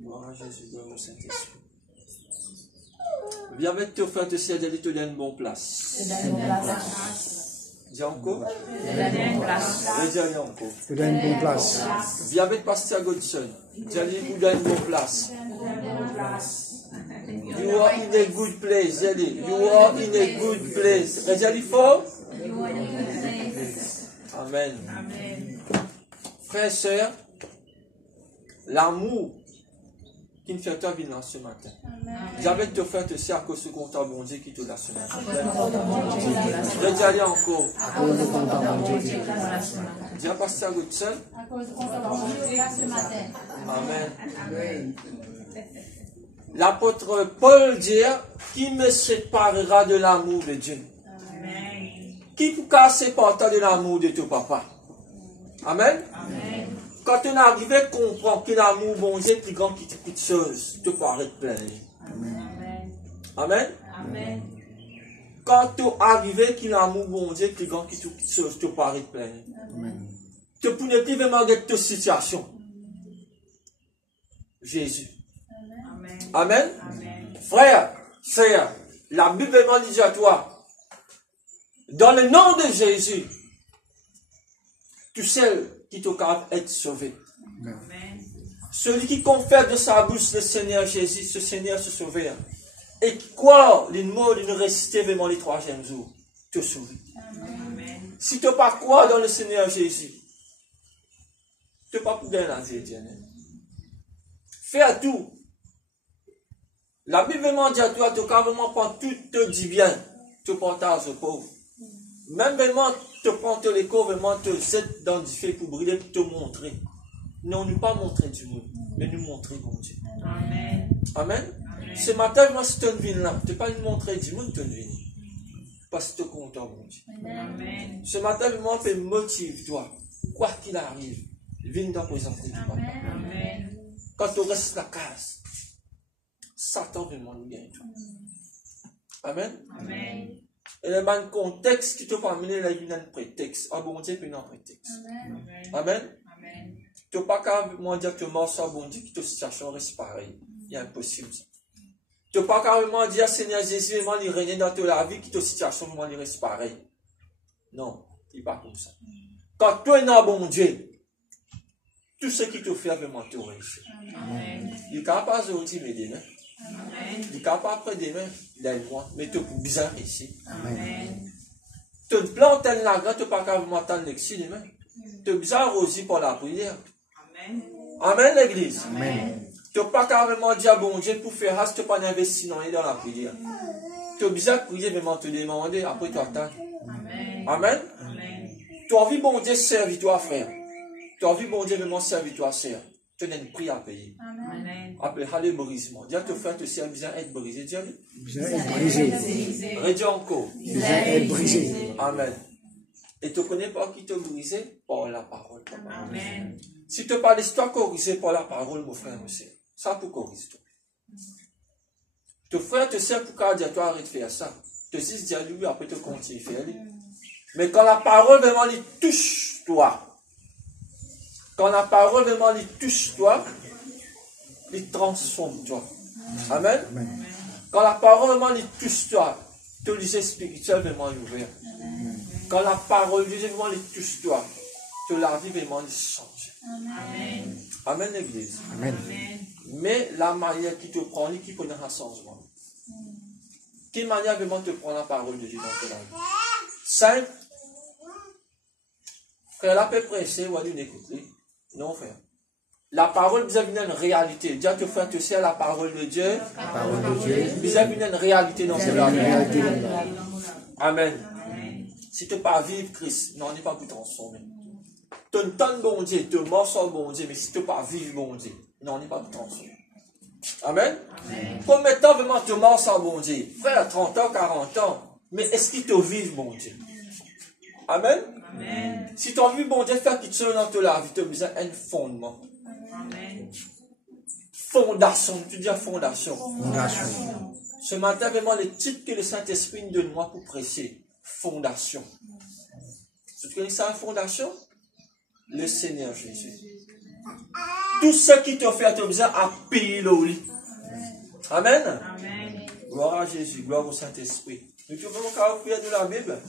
Gloire à Jésus, gloire au Saint-Esprit. Viens avec tes frères, tes sœurs, te donner une bonne place. Dis encore. Dis encore. Te donne une bonne place. Viens avec Pasteur Godson. Dis-lui, vous donne une bonne place. You are in a good place. Dis-lui, you are in a good place. Dis-lui fort. Amen. Frères et sœurs, l'amour qui me fait toi venir ce matin. J'avais te faire te faire à cause de compte bon Dieu qui te l'a ce matin. Je vais aller encore. Dis à Pasteur Godson. Amen. L'apôtre Paul dit, qui me séparera de l'amour de Dieu? Qui peut séparer de l'amour de ton papa? Amen. Quand on arrive à comprendre que l'amour bon Dieu est plus grand que toute chose, tu peux arrêter de plaindre. Amen. Quand tu arrives à que l'amour bon Dieu est plus grand que toute chose, tu peux arrêter de plaindre. Tu peux ne plus vraiment de ta situation. Jésus. Amen. Frère, sœur, la Bible vraiment dit à toi, dans le nom de Jésus, tu sais qui te capable d'être sauvé. Amen. Celui qui confère de sa bouche le Seigneur Jésus, ce Seigneur se sauver. Et qui croit les mots d'une réciter vraiment les 3e jours, te sauver. Si tu ne pas croire dans le Seigneur Jésus, tu ne pas pouvoir la vie éternelle. Fais tout. La Bible vraiment dit à toi, tu peux vraiment prendre tout te dit bien, tu partages aux pauvres. Même vraiment, te prendre les corps, vraiment te jeter dans du feu pour briller, pour te montrer. Non, nous pas montrer du monde, mais nous montrer mon Dieu. Amen. Amen. Ce matin, moi, si tu ne viens là, tu ne pas nous montrer du monde, tu ne viens. Parce que tu es content, mon Dieu. Amen. Ce matin, vraiment, fais motive-toi. Quoi qu'il arrive, viens dans la présence du Papa. Amen. Quand tu restes la case, Satan vraiment nous gagne tout. Amen. Amen. Et le même contexte qui te peut amener là, il y a un prétexte. Ah bon Dieu, puis un prétexte. Amen. Amen. Amen. Tu n'as pas qu'à moi dire que moi, ça, bon Dieu, qui te situation reste pareil. Il est impossible. Tu n'as pas carrément dire, Seigneur Jésus, il règne dans ta vie, qui te situation, il reste pareil. Non, il n'est pas comme ça. Quand tu es dans bon Dieu, tout ce qui te fait vraiment te réussir. Il est capable aujourd'hui, mais demain. Il est capable après demain, d'un mois, mais tu es bizarre ici. Tu ne plantes un lagrant, tu n'es pas capable de m'entendre l'exil demain. Tu es bizarre aussi pour la prière. Amen, l'église. Tu n'es pas carrément dit à bon Dieu pour faire ça, tu n'es pas investi dans la prière. Tu es bizarre de prier, mais te demander, après tu attends. Amen. Tu as envie, bon Dieu, servir-toi, frère. Tu as envie, bon Dieu, vraiment servir-toi, sœur. Tu as une prière à payer. Après, allez, brisement. Dis à ton frère, te servir, bien être brisé. Dis à lui. Bien être brisé. Redis encore. Bien être brisé. Amen. Et tu ne connais pas qui t'a brisé? Par la parole. Amen. Si tu parles d'histoire corrigée par la parole, mon frère, monsieur, ça pour corriger toi. Ton frère te sert pour qu'à dire, toi, arrête de faire ça. Tu te dis, dis à lui, après tu continues à faire. Mais quand la parole vraiment lui touche toi, quand la parole vraiment lui touche toi, il transforme toi. Amen. Amen. Quand la parole vraiment lui touche toi, ton lycée spirituel vraiment ouvert. Quand la parole vraiment lui touche toi, la vie vraiment lui change. Amen. Amen, l'église. Amen. Mais la manière qui te prend, qui peut un changement. Quelle manière vraiment te prend la parole de Dieu dans ton vie? Simple. Frère, la paix pressée, ou à dire écoutez. Non, frère. La parole, vous avez une réalité. Dis à ton frère, tu sais la parole de Dieu. La parole de Dieu. Vous avez une réalité dans cette vie. Amen. Si tu n'es pas vivre Christ, non, on n'est pas pour transformer. Tu entends bon Dieu, tu mords sur bon Dieu, mais si tu n'es pas vivre bon Dieu, non, on n'est pas pour transformer. Amen. Combien de temps vraiment tu mords sur bon Dieu? Frère, 30 ans, 40 ans. Mais est-ce qu'il te vive bon Dieu? Amen. Amen. Si tu as vu bon Dieu faire quelque chose dans ta vie, tu as besoin d'un fondement. Amen. Fondation, tu dis fondation. Fondation. Ce matin, vraiment, le titre que le Saint-Esprit nous donne moi pour prêcher. Fondation. Tu connais ça, fondation? Le Seigneur Jésus. Tout ce qui te fait, tu as besoin à payer le lit. Amen. Amen. Gloire à Jésus, gloire au Saint-Esprit. Nous pouvons encore prier de la Bible.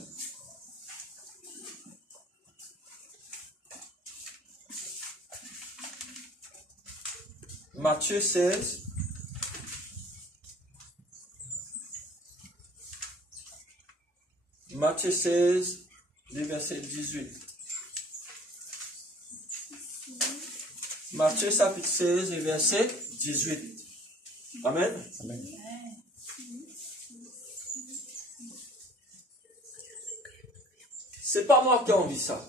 Matthieu 16. Matthieu 16, le verset 18. Matthieu chapitre 16, le verset 18. Amen. Amen. C'est pas moi qui en dit ça.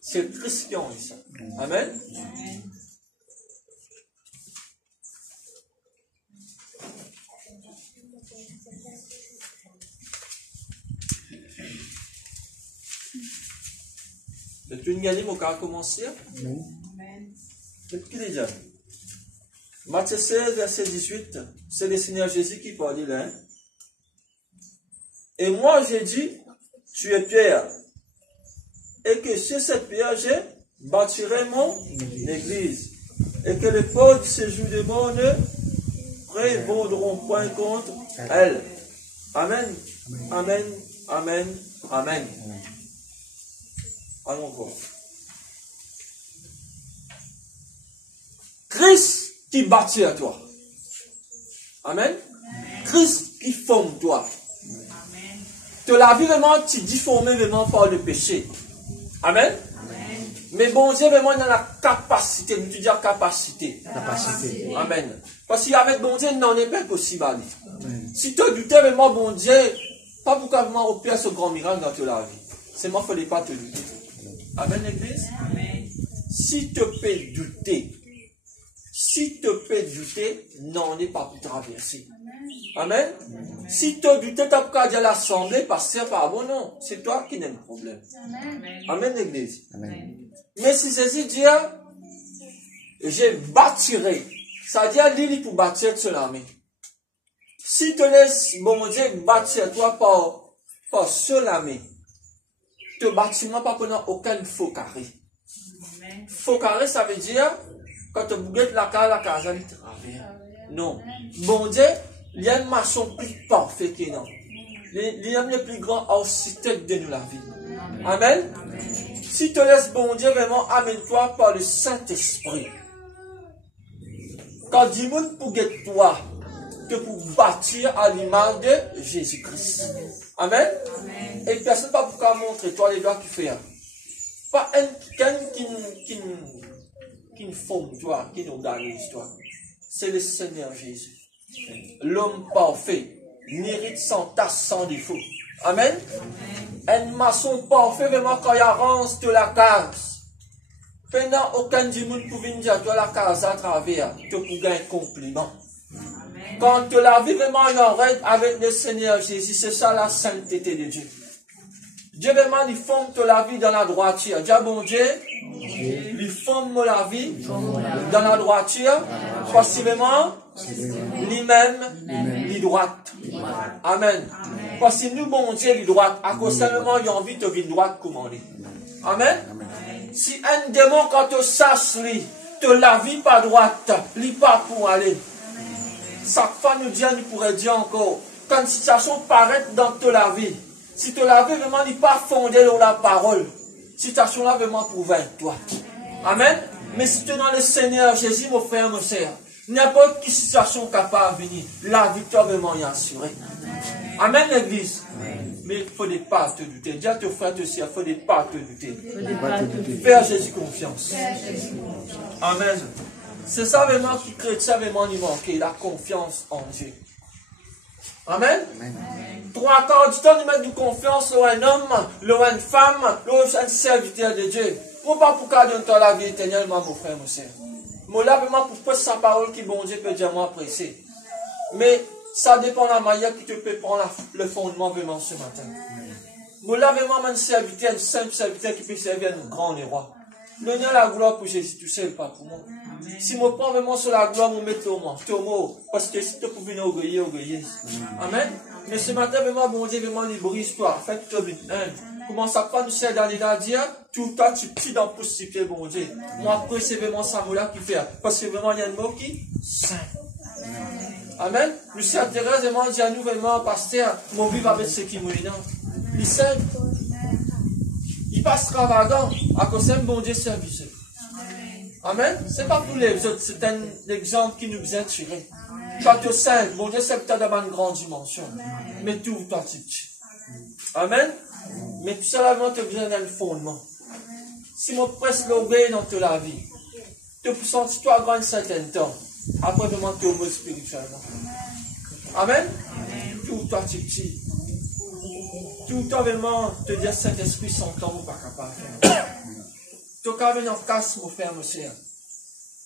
C'est Christ qui en dit ça. Amen. Amen. Le Tungali m'a commencé. Amen. Amen. Qu'est-ce qu'il dit? Matthieu 16, verset 18. C'est le Seigneur Jésus qui parle là. Hein? Et moi, j'ai dit, tu es Pierre. Et que sur cette pierre, je bâtirai mon église. Et que les portes du séjour des morts ne prévaudront point contre elle. Amen. Amen. Amen. Amen. Allons voir. Christ qui bâtit à toi. Amen. Christ qui forme toi. Amen. De la vie vraiment, tu difformé vraiment par le péché. Amen. Amen. Mais bon Dieu vraiment dans la capacité. Nous tu dis capacité. Capacité. Amen. Parce qu'avec bon Dieu, non n'est pas possible. Amen. Si tu doutais vraiment bon Dieu, pas pourquoi vraiment opérer ce grand miracle dans ta vie. C'est moi, il ne fallait pas te douter. Amen, l'église. Amen. Si tu peux douter, non n'est pas pour traverser. Amen. Si tu doutais, tu n'as pas dit à l'assemblée, pasteur, par bon, non. C'est toi qui n'as le problème. Amen. Amen, l'église. Amen. Mais si Jésus dit, je bâtirai, ça dit à l'île pour bâtir sur la main. Si tu laisses, bon Dieu, bâtir toi par sur la main, te bâtiment pas pendant aucun faux carré. Amen. Faux carré, ça veut dire, quand tu bougettes la case, elle travers. Non. Bon Dieu, il y a une maçon plus parfait que non. Il y a le plus grand architecte de nous la vie. Amen. Amen. Si tu laisses bon Dieu vraiment, amène-toi par le Saint-Esprit. Quand du monde pour guetter toi, que pour bâtir à l'image de Jésus-Christ. Amen. Amen. Et personne ne va pouvoir montrer toi les doigts qu'il fait. Pas quelqu'un qui forme toi, qui nous organise toi. C'est le Seigneur Jésus. L'homme parfait, mérite sans tache, sans défaut. Amen. Un maçon parfait, vraiment, quand il avance de la case. Pendant aucun du monde pouvait dire toi la case à travers, te pour gagner un compliment. Quand tu la vis vraiment en règle avec le Seigneur Jésus, c'est ça la sainteté de Dieu. Dieu vraiment, il forme la vie dans la droiture. Dieu, bon Dieu, il forme la vie dans la droiture, possiblement, lui-même, il droite. Amen. Parce que nous, bon Dieu, il droite. À cause seulement, il a envie de vivre droite commander. Amen. Si un démon, quand tu saches, lui, te la vie pas droite, lui pas pour aller. Chaque fois, nous disons, nous pourrait dire encore, quand une situation paraît dans toute la vie, si tu la vie vraiment n'est pas fondée dans la parole, situation là vraiment pour toi. Amen. Mais si tu es dans le Seigneur Jésus, mon frère, mon sœur, n'importe quelle situation capable de venir, la victoire vraiment est assurée. Amen, l'église. Mais il ne faut pas te douter. Dis à tes frères et sœurs, il ne faut pas te douter. Fais à Jésus confiance. Amen. C'est ça vraiment qui chrétien vraiment nous manquer, la confiance en Dieu. Amen. Trois quarts du temps, nous mettons de confiance dans un homme, dans une femme, dans un serviteur de Dieu. Pourquoi donner la vie éternelle, mon frère, mon sœur? Moi, là, vraiment, pour pas sa parole qui, bon Dieu, peut dire moi apprécier. Mais ça dépend de la manière que tu peux prendre le fondement vraiment ce matin. Moi, là, vraiment, un serviteur, un simple serviteur qui peut servir un grand roi. L'honneur, la gloire pour Jésus, tout seul, pas pour moi. Si je prends vraiment sur la gloire, je mets Tomo. Parce que si tu peux venir orgueiller. Amen. Mais ce matin, vraiment, bon Dieu, vraiment, il brise toi. Faites-toi une haine. Comment ça prend, nous c'est dans les dire, tout le temps, tu petit dans le possible, bon Dieu. Moi, après, c'est vraiment ça, mot-là qui fait. Parce que vraiment, il y a un mot qui saint. Amen. Nous c'est intéressant, vraiment, dit à nous, vraiment, pasteur, mon vivre avec ce qui mouille, non. Il saint. Il passe extravagant à cause d'un bon Dieu service. Amen. C'est pas pour les autres, c'est un exemple qui nous est tiré. Quand tu es saint, bon Dieu, c'est peut-être dans une grande dimension. Mais tout, toi, tu Amen. Mais tout simplement, tu as besoin d'un fondement. Si mon presse l'obéit dans toute la vie, tu peux sentir toi grand un certain temps. Après, vraiment, tu es au mot spirituellement. Amen. Tout, toi, tu petit. Tout le temps, vraiment, te dire Saint-Esprit, son temps, ou pas capable de faire. Tu as venir en casse, mon frère, mon sœur.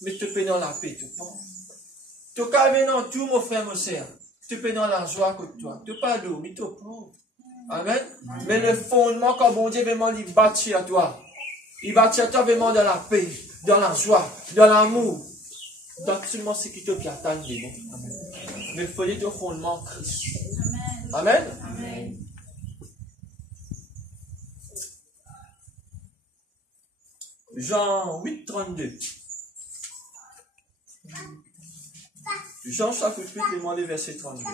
Mais tu peux dans la paix, tout le temps. Tu as venir dans tout, mon frère, mon sœur. Tu peux dans la joie que toi. Tu pas d'eau, mais tu prends. Amen. Mais le fondement, quand bon Dieu vraiment il bâtit à toi, il bâtit à toi vraiment dans la paix, dans la joie, dans l'amour, dans seulement ce qui te attend. Mais il faut aller au fondement Christ. Amen. Amen. Jean 8, 32. Jean chapitre 8, demandez verset 32.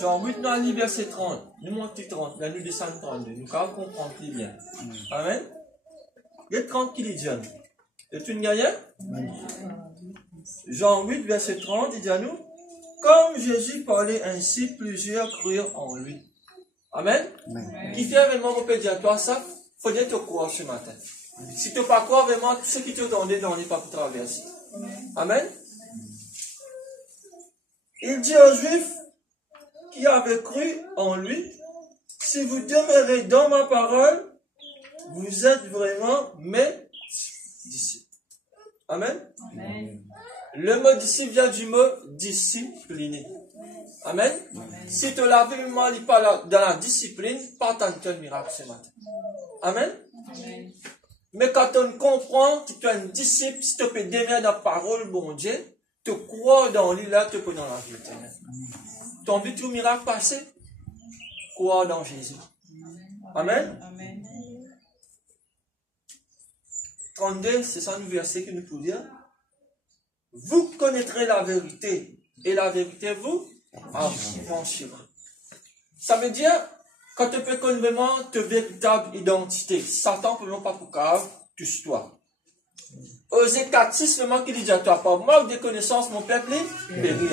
Jean 8, dans le verset 30, nous montons 30, là nous descendons 32, nous comprenons plus bien. Amen. Il y a 30 qui dit, es-tu une gagnante? Jean 8, verset 30, il dit à nous, comme Jésus parlait ainsi, plusieurs crurent en lui. Amen. Amen. Qui fait vraiment, vous pouvez dire à toi ça, il faut dire te croire ce matin. Si tu ne pas croire vraiment, tout ce qui te donne, n'est pas pour traverser. Amen. Il dit aux Juifs qui avaient cru en lui, si vous demeurez dans ma parole, vous êtes vraiment mes disciples. Amen. Amen. Le mot disciple vient du mot discipliné. Amen. Amen. Si tu l'as vu, il parle dans la discipline, pas tant de miracle ce matin. Amen. Amen. Mais quand on comprend que tu es un disciple, si tu peux demeurer dans la parole, bon Dieu, tu crois dans lui, là, tu peux dans la vie éternelle. Tu as envie de tout miracle passer? Crois dans Jésus. Amen. Amen. 32, c'est ça le verset que nous pouvons dire. Vous connaîtrez la vérité, et la vérité vous affranchira. Ça veut dire, quand tu peux connaître vraiment ta véritable identité, Satan ne peut même pas pour cave, touche-toi. Osée 4:6, vraiment qu'il dit à toi, par manque de connaissance, mon peuple périt.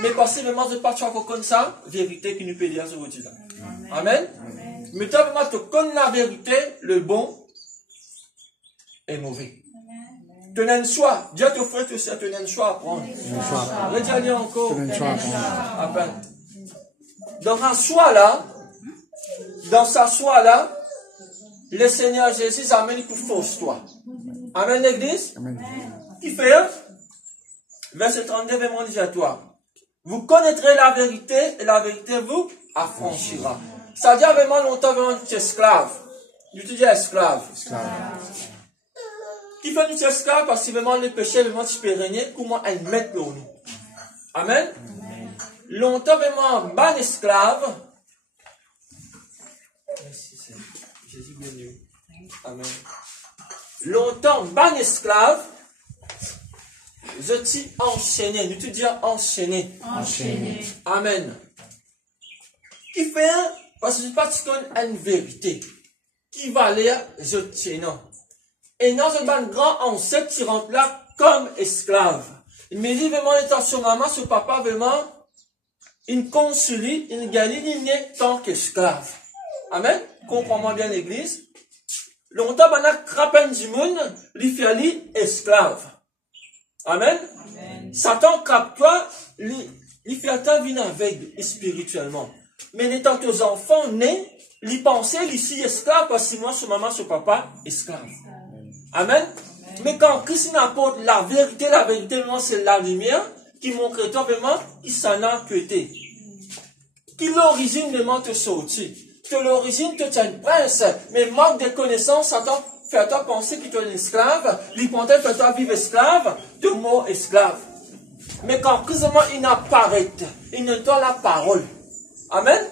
Mais parce que vraiment, je ne sais pas tu vas connaître ça, vérité qui nous peut dire sur votre Amen. Amen. Amen. Mais toi, vraiment, tu connais la vérité, le bon et mauvais. Tu as un choix. Dis à ton frère que tu as un choix à prendre. Redis-le encore. Dans un choix là, dans sa choix là, le Seigneur Jésus amène pour force toi. Amen l'église. Amen. Qui fait verset 32, vraiment dit à toi. Vous connaîtrez la vérité et la vérité vous affranchira. Ça dit vraiment longtemps vraiment tu es esclave. Je te dis esclave. Qui fait nous esclave parce que vraiment les péchés vraiment tu peux régner comment elle met pour nous. Amen. Amen. Longtemps vraiment ban esclave. Merci Seigneur. Jésus béni. Amen. Longtemps ban esclave. Je t'y enchaîné. Nous te disons enchaîné. Enchaîné. Amen. Qui fait parce que je pense qu'on a une vérité. Qui va aller, je tiens non. Et dans un ban grand ancêtre qui rentre là comme esclave. Il me dit vraiment, étant sur maman, sur papa, vraiment, il consulie, il gagne, il n'est tant qu'esclave. Amen. Comprends-moi bien l'église. Longtemps, on a crapen du monde, il fait aller esclave. Amen. Amen. Satan crape toi, il fait ta vie aveugle spirituellement. Mais étant tes enfants nés, ils pensaient ici esclave parce que moi, ce maman, ce papa, esclave. Amen. Mais quand Christ apporte la vérité, c'est la lumière qui montre toi vraiment, il s'en a quitté. Qui l'origine vraiment te sortir. Que l'origine te tient prince, mais manque de connaissances, Satan fait toi penser que tu es un esclave, l'hypothèse fait toi vivre esclave, de mort esclave. Mais quand Christ il apparaît, il ne donne la parole. Amen.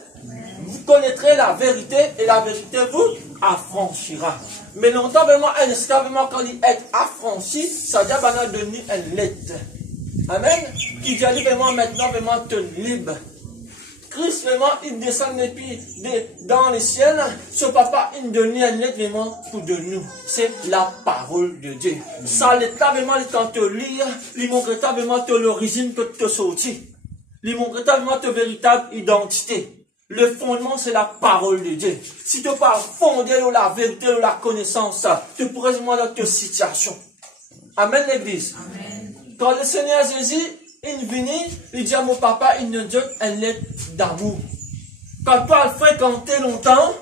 Vous connaîtrez la vérité et la vérité vous affranchira. Mais longtemps, vraiment, un esclave, quand il est affranchi, ça veut dire qu'il a donné un lettre. Amen. Qui dit vraiment maintenant, vraiment, te libre. Christ, vraiment, il descend depuis dans les ciels. Ce papa, il donne un lettre vraiment pour de nous. C'est la parole de Dieu. Ça, l'état vraiment, il tente de lire. Il montre vraiment l'origine que tu sorti. Il montre vraiment ta véritable identité. Le fondement, c'est la parole de Dieu. Si tu pas fondé dans la vérité, dans la connaissance, tu pourrais vraiment dans ta situation. Amen, l'église. Amen. Quand le Seigneur Jésus, il vient, il dit à mon papa, il nous donne une lettre d'amour. Quand tu as fréquenté longtemps,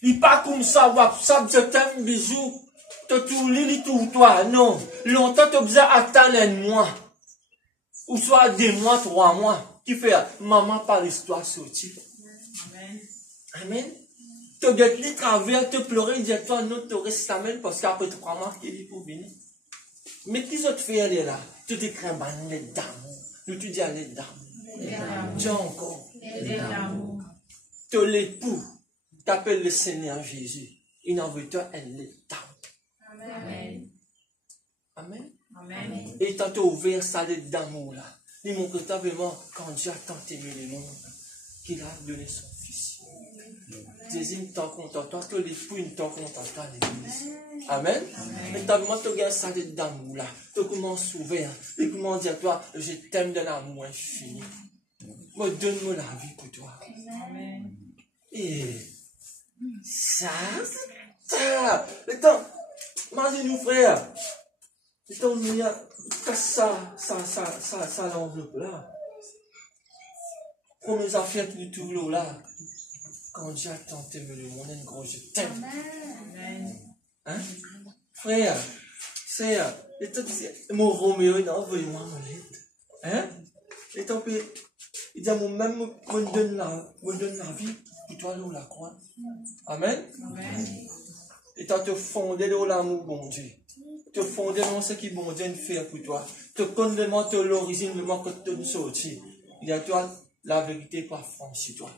il pas comme ça, WhatsApp, je t'aime, bisous, tu tout lis, tout toi. Non. Longtemps, tu as besoin d'attendre un mois. Ou soit 2 mois, 3 mois. Qui fait, maman par l'histoire sortie. Amen. Amen. Tu dois te travers, te pleurer, dire toi, non, tu restes la même parce qu'après 3 mois, qu'il est pour venir. Mais qui te fait aller là? Tu te crées une lettre d'amour. Nous te dis une lettre d'amour. Dis encore. Tu l'époux, t'appelles le Seigneur Jésus. Il envoie toi une lettre d'amour. Amen. Amen. Amen. Et t'as ouvert sa lettre d'amour là. Il montre vraiment quand Dieu a tant aimé le monde qu'il a donné son fils. Jésus ne t'en compte toi que l'époux ne t'en compte toi l'église. Amen. Mais t'as vraiment tu gagnes sa lettre d'amour là. Tu commences ouvert. Et comment dire toi, je t'aime d'un amour infini. Moi donne-moi la vie pour toi. Amen. Et ça. Le temps, imagine-nous frère. Le temps où il y a ça l'enveloppe là. Comme les affaires qui nous trouvent là. Quand Dieu a tant aimé le monde, un gros je t'aime. Amen. Hein? Frère, sœur, et toi, mon Roméo, il a envoyé moi mon lettre. Hein? Et tant pis, il dit à moi même, me donne la vie pour toi, là, la croix. Amen? Amen. Et t'as te fondé dans l'amour, bon Dieu. Te fondé dans ce qui bon Dieu fait pour toi. Te connais de l'origine, le que tu nous sorti. Il y a toi, la vérité pas franchie, toi.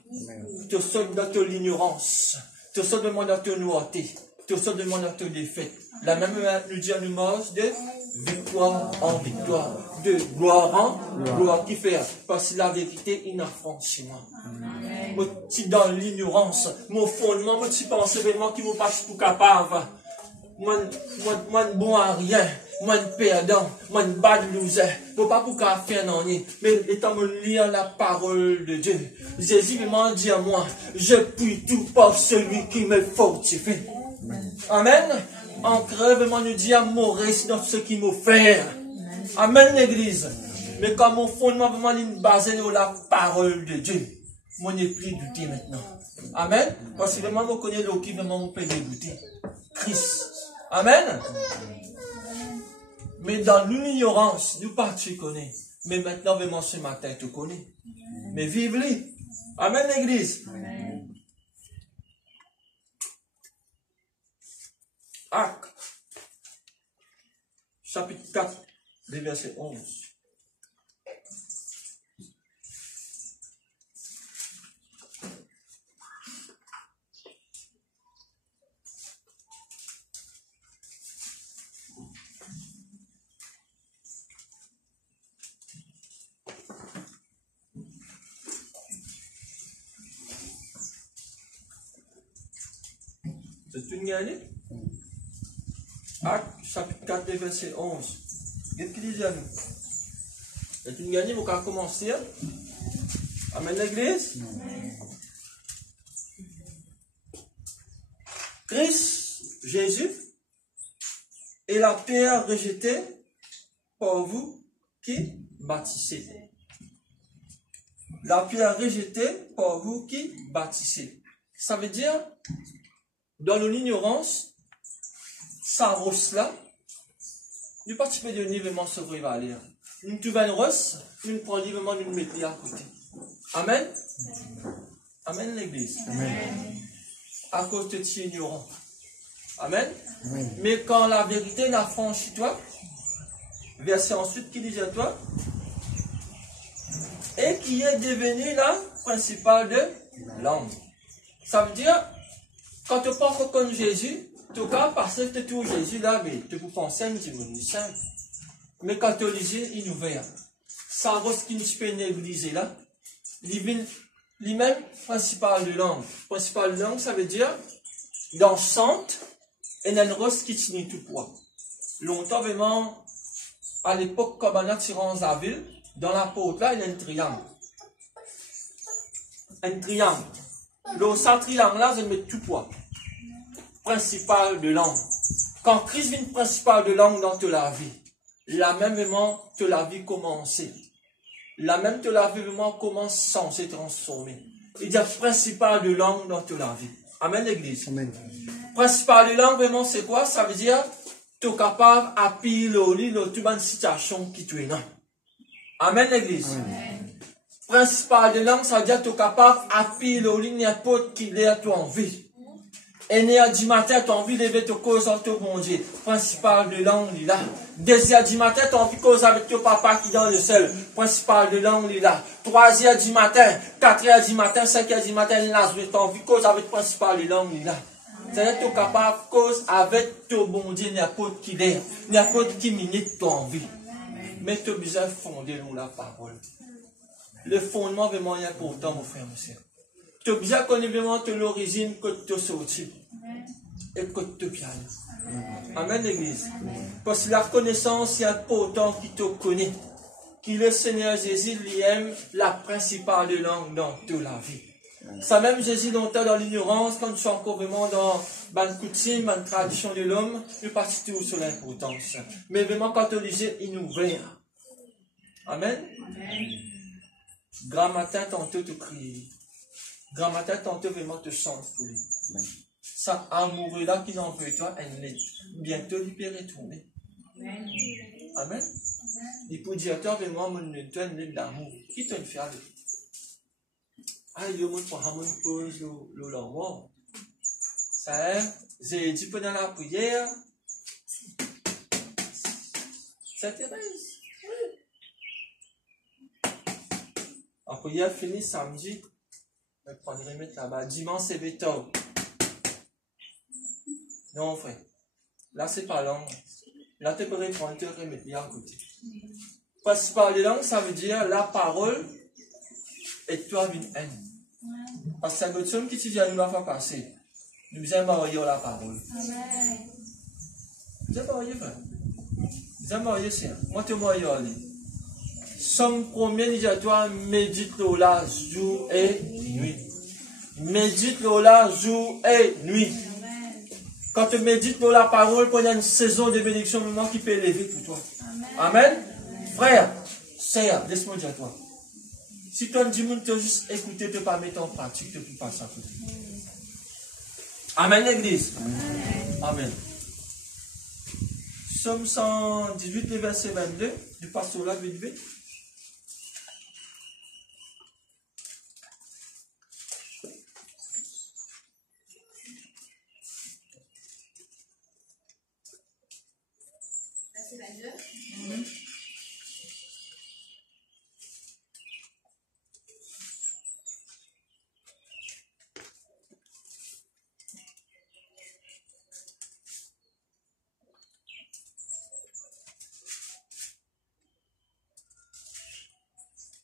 Te sors dans l'ignorance. Te sors de dans ta noirté. Te sors de dans ta défaite. La même nous dit à nous marche de victoire en victoire. De gloire en gloire qui fait. Parce que la vérité, il n'a franchement. Moi, je suis dans l'ignorance. Mon fondement, moi, je pense vraiment qu'il ne m'a pas pour capable. Moi, bon à rien. Moi, perdant. Moi, bad loser. Moi, pas pour faire non. Mais étant me lire la parole de Dieu. Jésus m'a dit à moi, je puis tout par celui qui me fortifie. Amen. En crèvement nous dit à mourir dans ce qui me fait. Amen, l'église. Mais comme mon fondement vraiment est basé sur la parole de Dieu. Moi, je n'ai plus douté maintenant. Amen. Parce que vraiment, je connais le qui vraiment me peut dégoûter. Christ. Amen. Mais dans l'ignorance, nous pas tu connais. Mais maintenant, vraiment, ce matin, tu connais. Mais vive-les. Amen, l'église. Amen. Actes. Chapitre 4, verset 11. C'est une gagnée? Acte, chapitre 4, verset 11. Qu'est-ce qu'il dit à nous? C'est une gagnée, vous pouvez commencer. Amen, l'église? Christ, Jésus, est la pierre rejetée par vous qui bâtissez. La pierre rejetée par vous qui bâtissez. Ça veut dire, dans l'ignorance, ça rose là, nous participons de niveau se rivaler. Nous trouvons une rose, nous prenons librement, nous mettons à côté. Amen. Amen l'église. Amen. À cause de tes ignorants. Amen. Amen. Mais quand la vérité n'a franchi toi, verset ensuite qui dit à toi, et qui est devenu la principale de l'homme. Ça veut dire, quand tu penses comme Jésus, tu cas passer de tout Jésus là, mais tu peux penser à une diminution. Mais quand tu lis, il nous verra. Ça va ce qui nous peut négliger là. Lui-même, principal de langue. Principal de langue, ça veut dire, dans centre, il y a une rose qui tient tout poids. Longtemps, vraiment, à l'époque, comme on a tiré en la ville, dans la porte là, il y a un triangle. Un triangle. Dans ce triangle là, je mets tout poids. Principal de langue. Quand Christ vient principal de langue dans toute la vie, la même moment que la vie commence. La même que la vie vraiment commence sans se transformer. Il y a principal de langue dans toute la vie. Amen l'église. Amen. Principal de langue vraiment c'est quoi? Ça veut dire tu es capable d'appuyer au lit toute une situation qui te est là. Amen l'église. Principal de langue ça veut dire tu es capable d'appuyer au lit n'importe qui est à toi en vie. Et né du matin, tu as envie de lever ta cause en ton bon Dieu. Principal de langue, il est là. Deuxième du matin, tu as envie de cause avec ton papa qui est dans le ciel. Principal de langue, il est là. 3h du matin, 4h du matin, 5h du matin, il est là. Tu as envie de cause avec principal de langue, il est là. C'est-à-dire que tu es capable de cause avec ton bon Dieu, n'importe qui est, n'importe qui minute ton envie. Mais tu as besoin de fonder dans la parole. Le fondement est vraiment important, mon frère, mon soeur. Tu as besoin de connaître vraiment l'origine que tu as sorti et que tu as bien. Amen l'église. Parce que la connaissance est important qui te connaît. Qui le Seigneur Jésus lui aime la principale de langue dans toute la vie. Ça même Jésus longtemps dans l'ignorance, quand tu es encore vraiment dans la coutume, la tradition de l'homme, tu passes tout sur l'importance. Mais vraiment quand tu lis, il nous verra. Amen. Grand matin, tantôt tu cries. Grand matin, tantôt vraiment te sens pour lui. Ça amoureux là qui n'en veut toi, elle est bientôt il peut retourner. Amen. Il peut dire toi vraiment mon donne l'amour. Qui te fait avec? Ah, il y a mon pour mon pose le mort. Ça j'ai dit pendant la prière. Ça Thérèse. La prière finie samedi. Je vais prendre remettre là-bas. Dimanche, c'est béton. Non, frère. Là, c'est pas long. Là, tu peux répondre, te remettre à côté. Parce que parler langue, ça veut dire la parole et toi une haine. Parce que c'est une chose qui te dit à nous la faire passer. Nous devons marier la parole. Vous êtes marié, frère? Vous êtes marié, c'est moi, tu es marié. Somme premier, dit à toi, médite-le là, jour et nuit. Médite-le là, jour et nuit. Quand tu médites la parole, pendant une saison de bénédiction, le moment qui peut élever pour toi. Amen. Frère, sœur, laisse-moi dire à toi. Si toi, dis moi, tu as juste écouté, tu ne pas mettre en pratique, tu ne peux pas ça. Amen, l'église. Amen. Somme 118, le verset 22, du pasteur là, vite.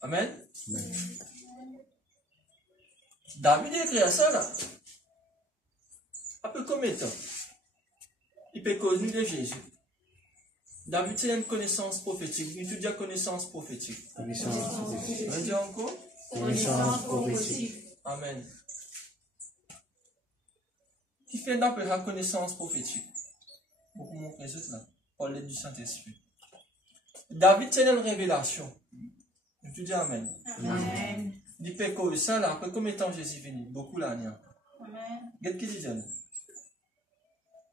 Amen. David écrit ça là. Un peu comme étant. Il peut connu de Jésus. David a une connaissance prophétique. Il étudie la connaissance prophétique. Connaissance prophétique. On dit encore? Connaissance prophétique. Amen. fait d'appeler la connaissance prophétique. Pour vous montrer ça là, par l'aide du Saint-Esprit. David tient une révélation. Tu dis Amen. Amen. Il fait que ça là, après combien de temps Jésus est venu? Beaucoup l'année. Qu'est-ce qu'il dit?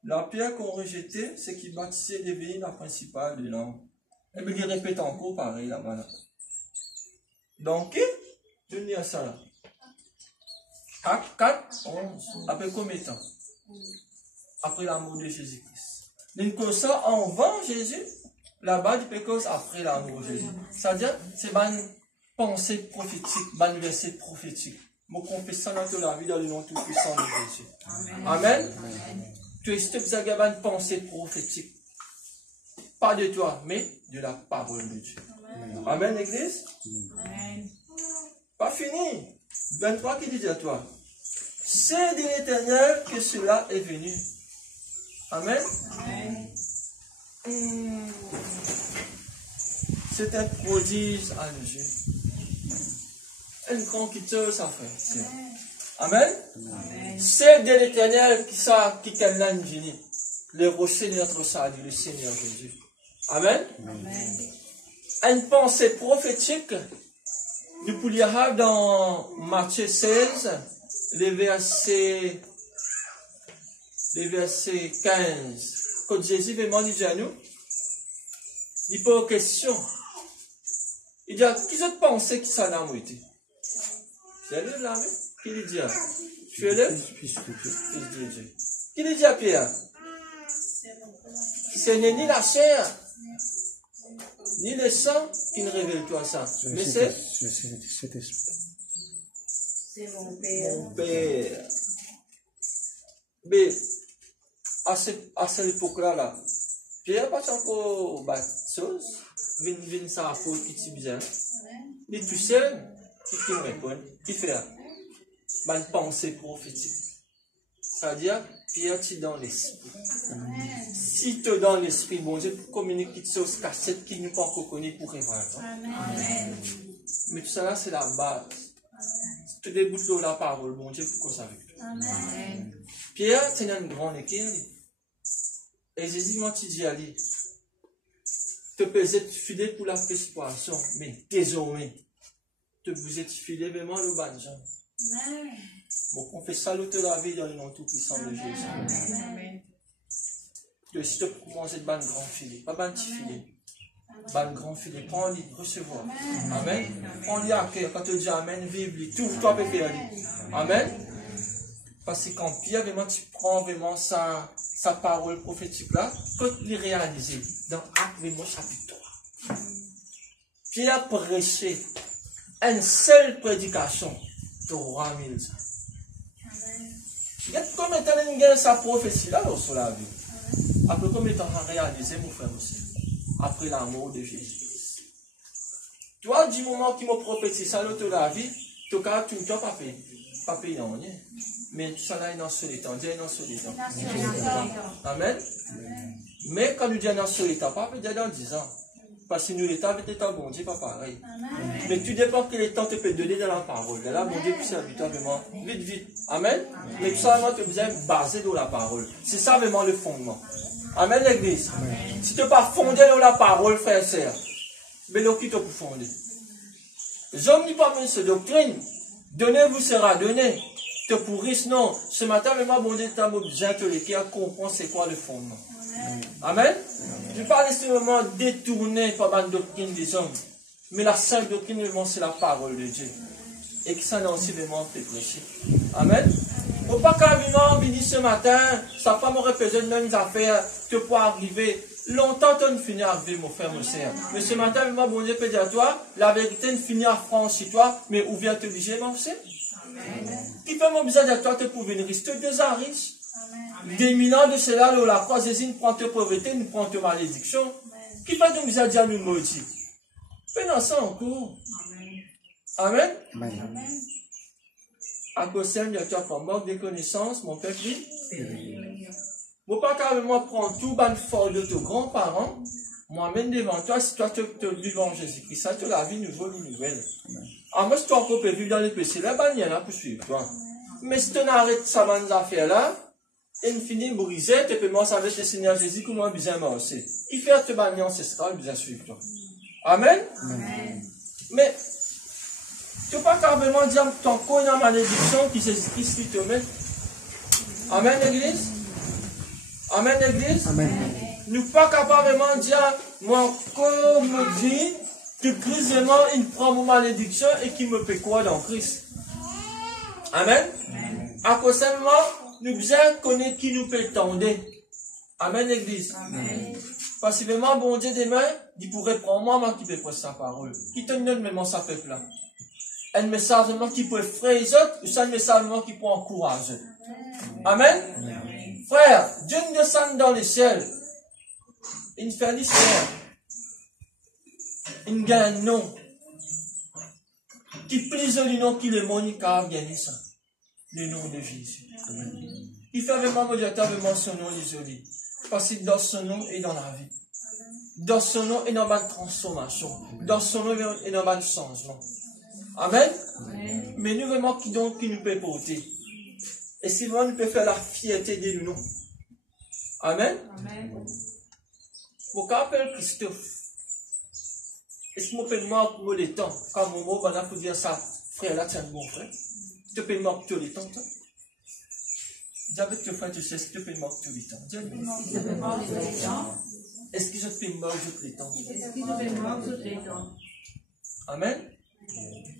La pierre qu'on rejetait, c'est qu'il bâtissait devenu la principale de l'homme. Et puis il répète encore pareil là-bas. Là. Donc, je dis à ça là. 4, 11. Après combien de temps? Après la mort de Jésus-Christ. Donc, comme ça, on vend Jésus. Là-bas, il peut cause après la mort de Jésus. C'est-à-dire, c'est une pensée prophétique, un verset prophétique. Mon confessant dans la vie dans le nom tout-puissant de Jésus. Amen. Tu es une pensée prophétique. Pas de toi, mais de la parole de Dieu. Amen, l'église. Amen. Pas fini. 23 qui dit à toi. C'est de l'Éternel que cela est venu. Amen. Amen. C'est un prodige à nos yeux. Une grande quitteuse, ça fait. Amen. C'est de l'Éternel qui calme vini. Le rocher de notre salut, le Seigneur Jésus. Amen. Amen. Une pensée prophétique. Nous pouvons lire dans Matthieu 16, les versets 15. Quand Jésus vraiment dit à nous, il pose une question. Il dit, qui vous pensez qui s'en a mouillé? C'est le là, qui lui dit? Tu es le Fils de Dieu. Qui lui dit à Pierre? Ce n'est ni la chair, ni le sang qui ne révèle toi ça. Mais c'est mon Père. mon Père. Mais à cette époque-là, Pierre pas encore baptisé, vient ça pour petit bizarre. Mais tu sais, qui me répond, qui fait une pensée prophétique. C'est-à-dire, Pierre, tu es dans l'esprit. Si tu es dans l'esprit, bon Dieu, pour communiquer quelque chose cassette qui n'est pas encore connu pour révéler. Mais tout ça là, c'est la base. Si tu débutes la parole, bon Dieu, pourquoi ça avec toi? Pierre, tu as une grande équipe. Et Jésus m'a dit à lui, tu peux être fidèle pour la persuasion, mais désormais, tu peux être fidèle vraiment au banjan. Bon, on fait ça l'autre la vie dans le nom tout-puissant de Jésus. Amen. Si tu commences à être un grand filet, pas un petit filet. Un grand filet, prends-le, recevoir. Amen. Prends-le à cœur, quand tu dis Amen, vive-le, tout, toi peut faire. Amen. Parce que quand Pierre, vraiment, tu prends vraiment sa parole prophétique là, quand il est réalisé dans Actes vraiment chapitre 3. Pierre prêchait une seule prédication de 3000 ans. Il y a combien de temps il y a sa prophétie là sur la vie? Après combien de temps il a réalisé, mon frère aussi? Après la mort de Jésus. Toi, du moment qu'il m'a prophétisé ça dans la vie, tu as tout le temps pas payé. Mais tout ça là est dans ce temps. Dis dans ce temps. Amen. Mais quand nous disons dans ce temps, pas dire dans 10 ans. Parce que nous, l'état avec l'état, bon Dieu, pas pareil. Mais tu dépends que les temps te peut donner dans la parole. Là, bon Dieu, puisse habiter vraiment vite. Amen. Mais tout ça, vraiment, tu besoin basé dans la parole. C'est ça vraiment le fondement. Amen, l'église. Si tu n'es pas fondé dans la parole, frère et sœur, mais l'eau qui te pour fonder. Les hommes n'y pas ce doctrine. Donnez-vous sera donné. Te pourrissent, non. Ce matin, vraiment, bon Dieu, tu as besoin de les qui comprendre c'est quoi le fondement. Amen. Je parle de ce moment détourné par la doctrine des hommes. Mais la seule doctrine, c'est la parole de Dieu. Et que ça n'a aussi vraiment fait prêcher. Amen. Faut pas qu'un venir ce matin, sa femme aurait besoin de mêmes affaires, tu peux arriver. Longtemps, tu ne finis à vivre, mon frère, mon sœur. Mais ce matin, moi, bon Dieu peut dire à toi, la vérité ne finit à franchir toi, mais où vient te obliger, mon frère? Qui fait mon besoin de toi, te pour venir rester deux ans riches? Des mille ans de cela, la croix Jésus nous prend ta pauvreté, nous prend ta malédiction. Qui fait ton besoin de dire nous maudit? Fais-nous ça encore. Amen. Amen. À cause de tu as pas manque de connaissances, mon père dit. Vous ne pouvez pas carrément prendre tout ban fort de tes grands-parents, moi-même devant toi, si toi te vis en Jésus-Christ, ça te la vie nouvelle. Alors moi, si tu peux vivre dans les péchés, là, il y en a pour suivre toi. Mais si tu n'arrêtes ça, bonnes affaires là, il finit brisé, tu peux commencer avec le Seigneur Jésus, comment bien marcher. Il fait te bannier ancestral, bien suivre toi. Amen? Amen. Mais, tu ne peux pas carrément dire ton corps dans malédiction qui Jésus-Christ te met. Amen, l'église? Amen, l'église? Amen. Nous ne sommes pas capables de dire, mon corps me dit que Christ vraiment, il prend mon malédiction et qu'il me paie quoi dans Christ. Amen? À cause seulement, nous bien connaître qui nous peut tendre. Amen, l'église. Amen. Parce que vraiment, bon Dieu, demain, il pourrait prendre moi qui peut prendre sa parole. Qui te donne même sa peuple là. Un message qui peut effrayer les autres, ou c'est un message qui peut encourager. Amen? Amen. Frère, Dieu nous descend dans les ciels. Il fait l'histoire. Il gagne un nom. Qui plus le nom qu'il est monique a gagné ça. Le nom de Jésus. Il fait vraiment vraiment son nom isolé. Parce que dans son nom et dans la vie. Dans son nom et dans la transformation. Dans son nom et dans le changement. Amen? Amen. Mais nous vraiment qui donc qui nous peut porter. Et si nous peut faire la fierté de nous. Amen? Amen. Mon cas appelle Christophe. Est-ce que je peux marquer tout le temps? Quand mon mot, on a pour dire ça, frère là, c'est un bon frère. Tu peux marquer tout le temps, toi? Dis avec tes frères, tu sais, est-ce que tu peux marquer tout le temps? Je peux voir tous les temps. Est-ce que je peux marquer tout le temps? Est-ce que je peux voir tous les temps? Amen?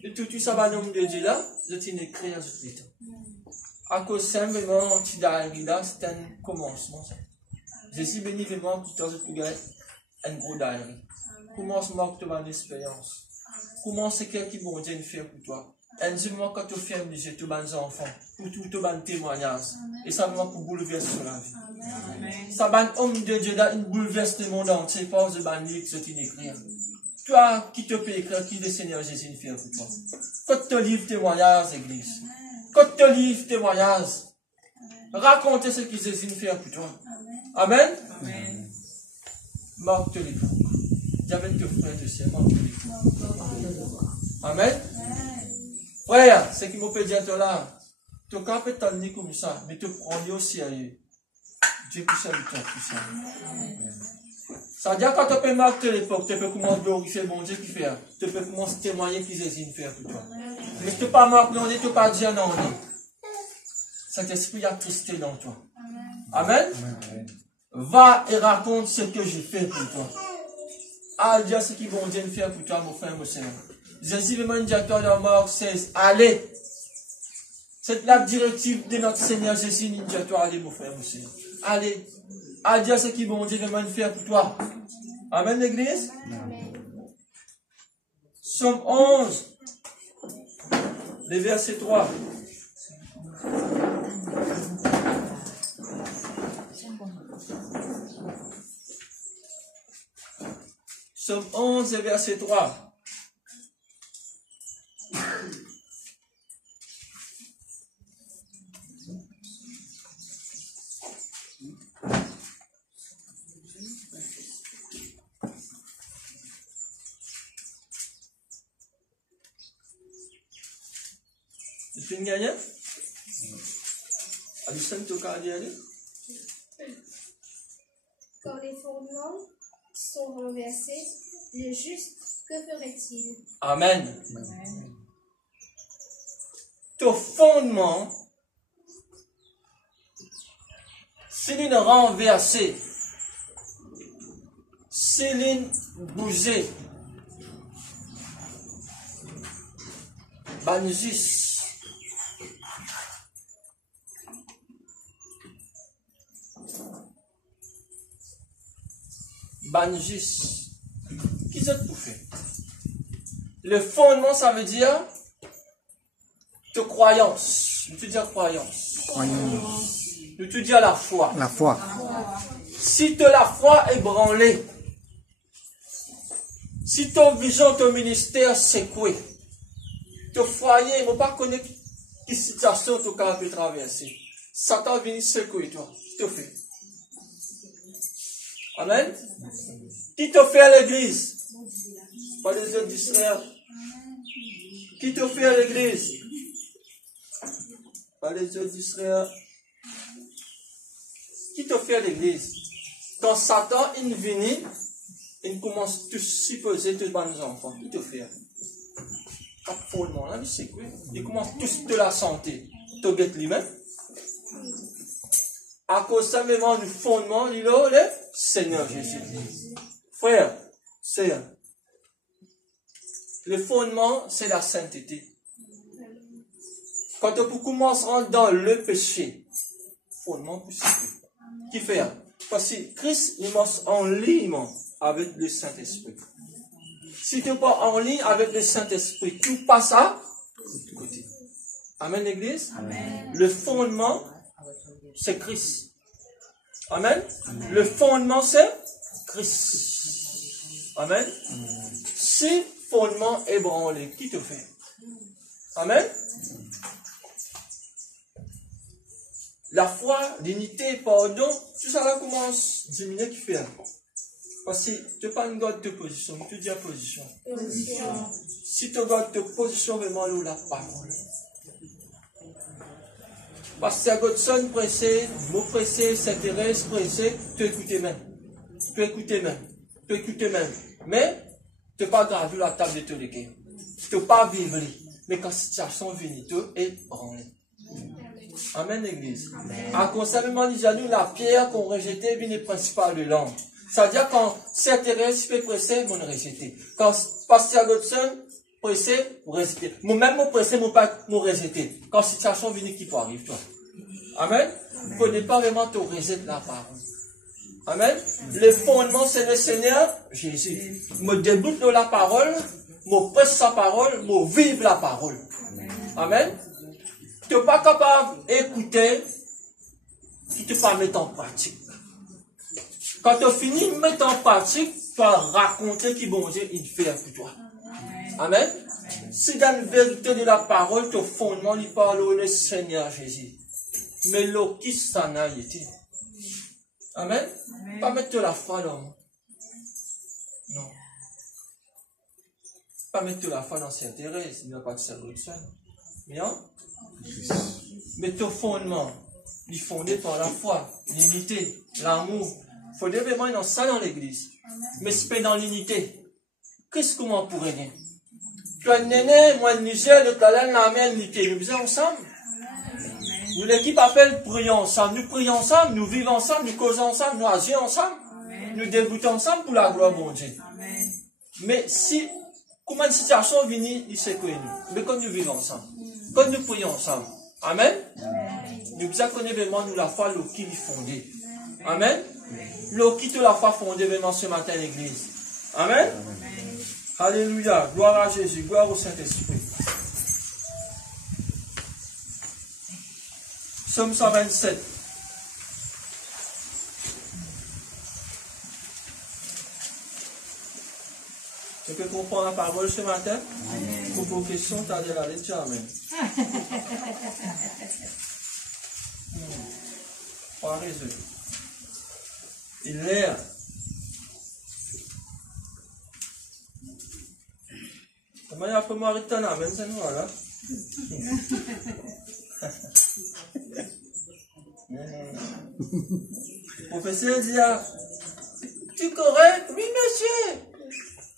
Et tout ça va nom de Dieu là, je t'ai écrit à tous les temps. À cause simplement, tu dois arriver là, c'est un commencement. Je suis béni vraiment pour toi, je peux gagner un gros diary. Comment se marque ton expérience? Comment c'est quelqu'un qui bon Dieu fait pour toi? Un moment quand tu fais un musée, tu as des enfants, pour tout ton témoignage. Et ça va pour bouleverser la vie. Amen. Ça va un homme de Dieu là, il bouleverse le monde entier, force de bannier que tu écrire. Toi qui te peux écrire, qui le Seigneur Jésus fait pour toi. Quand tu livres témoignage, église. Quand tu livres témoignage, racontez ce que Jésus fait pour toi. Amen. Amen. Marque les livres. J'avais te frère de ciel, marque les livres. Amen. Frère, ce qui me peut dire là, tu peux pas t'amener comme ça, mais tu prends au sérieux. Dieu qui s'est avec toi, tout ça. Ça veut dire quand tu peux marquer l'époque, tu peux commencer à glorifier mon Dieu qui fait. Tu peux commencer à témoigner qui Jésus fait pour toi. Mais tu ne peux pas marquer, tu ne peux pas dire non. Cet esprit a tristé dans toi. Amen. Va et raconte ce que j'ai fait pour toi. Ah, Dieu, ce qui bon Dieu fait pour toi, mon frère, mon Seigneur. Jésus, le médiateur dans Marc 16, allez. C'est la directive de notre Seigneur Jésus, toi, allez, mon frère, mon Seigneur. Allez. Ah, Dieu, ce qui bon Dieu veut faire pour toi. Amen, l'église. Somme 11, le verset 3. Somme 11, verset 3. Tu es gagnant? Alison, tu as gagné? Quand les fondements sont renversés, le juste, que ferait-il? Amen. Ton fondement, s'il est renversé, s'il est bougé, banjus. Banjus. Qui c'est pour faire? Le fondement, ça veut dire de croyance. Nous te dis croyance. Nous te dis la foi. La foi. Si tu la foi est branlée, si ton vision, ton ministère secoué, ton foyer, ne pas connaître quelle situation tu peux traverser. Satan vient secouer toi. Qui te fait? Amen. Qui te fait à l'église? Pas les autres d'Israël. Qui te fait à l'église? Pas les autres d'Israël. Qui te fait l'église? Quand Satan il vient, il commence tous supposer tous les enfants. Qui te fait? Pas de fondement là, mais c'est quoi? Il commence tous de la santé. Tu guettes lui-même. À cause simplement du fondement, il a le Seigneur Jésus. Frère, sœur, le fondement, c'est la sainteté. Quand on commence à rentrer dans le péché, fondement possible. Qui fait? Parce que Christ, il marche en ligne avec le Saint-Esprit. Si tu n'es pas en ligne avec le Saint-Esprit, tout passe à côté. Amen, l'église? Amen. Le fondement, c'est Christ. Amen. Amen. Le fondement, c'est Christ. Amen. Si fondement est branlé, qui te fait? Amen. La foi, l'unité, pardon, tout ça là commence à diminuer qui fait. Parce que tu n'as pas une garde de position, tu dis à position. Si tu gardes de position, vraiment, là, la parole. Parce que Godson pressé, mot pressé, s'intéresse, pressé, tu écoutes même. Tu écoutes même. Tu écoutes même. Mais, tu n'as pas gravé la table de tous les cas. Tu n'as pas vivre. Mais quand la situation vient, tu es branlé. Amen, l'église. À constamment, nous, la pierre qu'on rejetait, vient le principal de l'homme. C'est-à-dire, quand s'intéresse, peut presser, mon rejeté. Quand Pasteur Godson pressé, vous rejeter. Moi-même, mon pressé, mon rejeté. Quand situation vient, qui peut arriver, toi. Amen. Il ne faut pas vraiment te rejeter la parole. Amen. Le fondement, c'est le Seigneur Jésus. Me débute de la parole, me presse sa parole, me vive la parole. Amen. Tu n'es pas capable d'écouter, tu ne te pas mettre en pratique. Quand tu finis de mettre en pratique, tu vas raconter qui bon Dieu il fait pour toi. Amen. Si dans la vérité de la parole, ton fondement, il parle au Seigneur Jésus. Mais l'eau qui s'en a été. Amen. Pas mettre la foi dans moi. Non. Pas mettre la foi dans ses intérêts, il n'y a pas de solution. Bien. Mais ton fondement, il est fondé par la foi, l'unité, l'amour. Il faut vraiment dans ça dans l'église. Mais c'est dans l'unité. Qu'est-ce que comment on pourrait dire? Tu as un néné, moi, le Niger, le talent, la main, l'unité. Nous faisons ensemble. Nous, l'équipe appelle prions ensemble. Nous prions ensemble, nous vivons ensemble, nous causons ensemble, nous agissons ensemble. Nous débutons ensemble pour la gloire de mon Dieu. Mais si, comment une situation vient, il sait que nous. Mais quand nous vivons ensemble, quand nous prions ensemble, amen. Nous bien connaissons vraiment nous la foi, l'eau qui est fondée. Amen. L'eau qui te la foi fondée vraiment ce matin à l'église. Amen. Alléluia. Gloire à Jésus. Gloire au Saint-Esprit. Psaume 127. Tu peux comprendre la parole ce matin? Pour vos questions, tu as de la lecture. Amen. Pas raison. Il est. Comment il y a pas marre de amen, c'est nous, là? Professeur dit, tu correct? Oui, monsieur.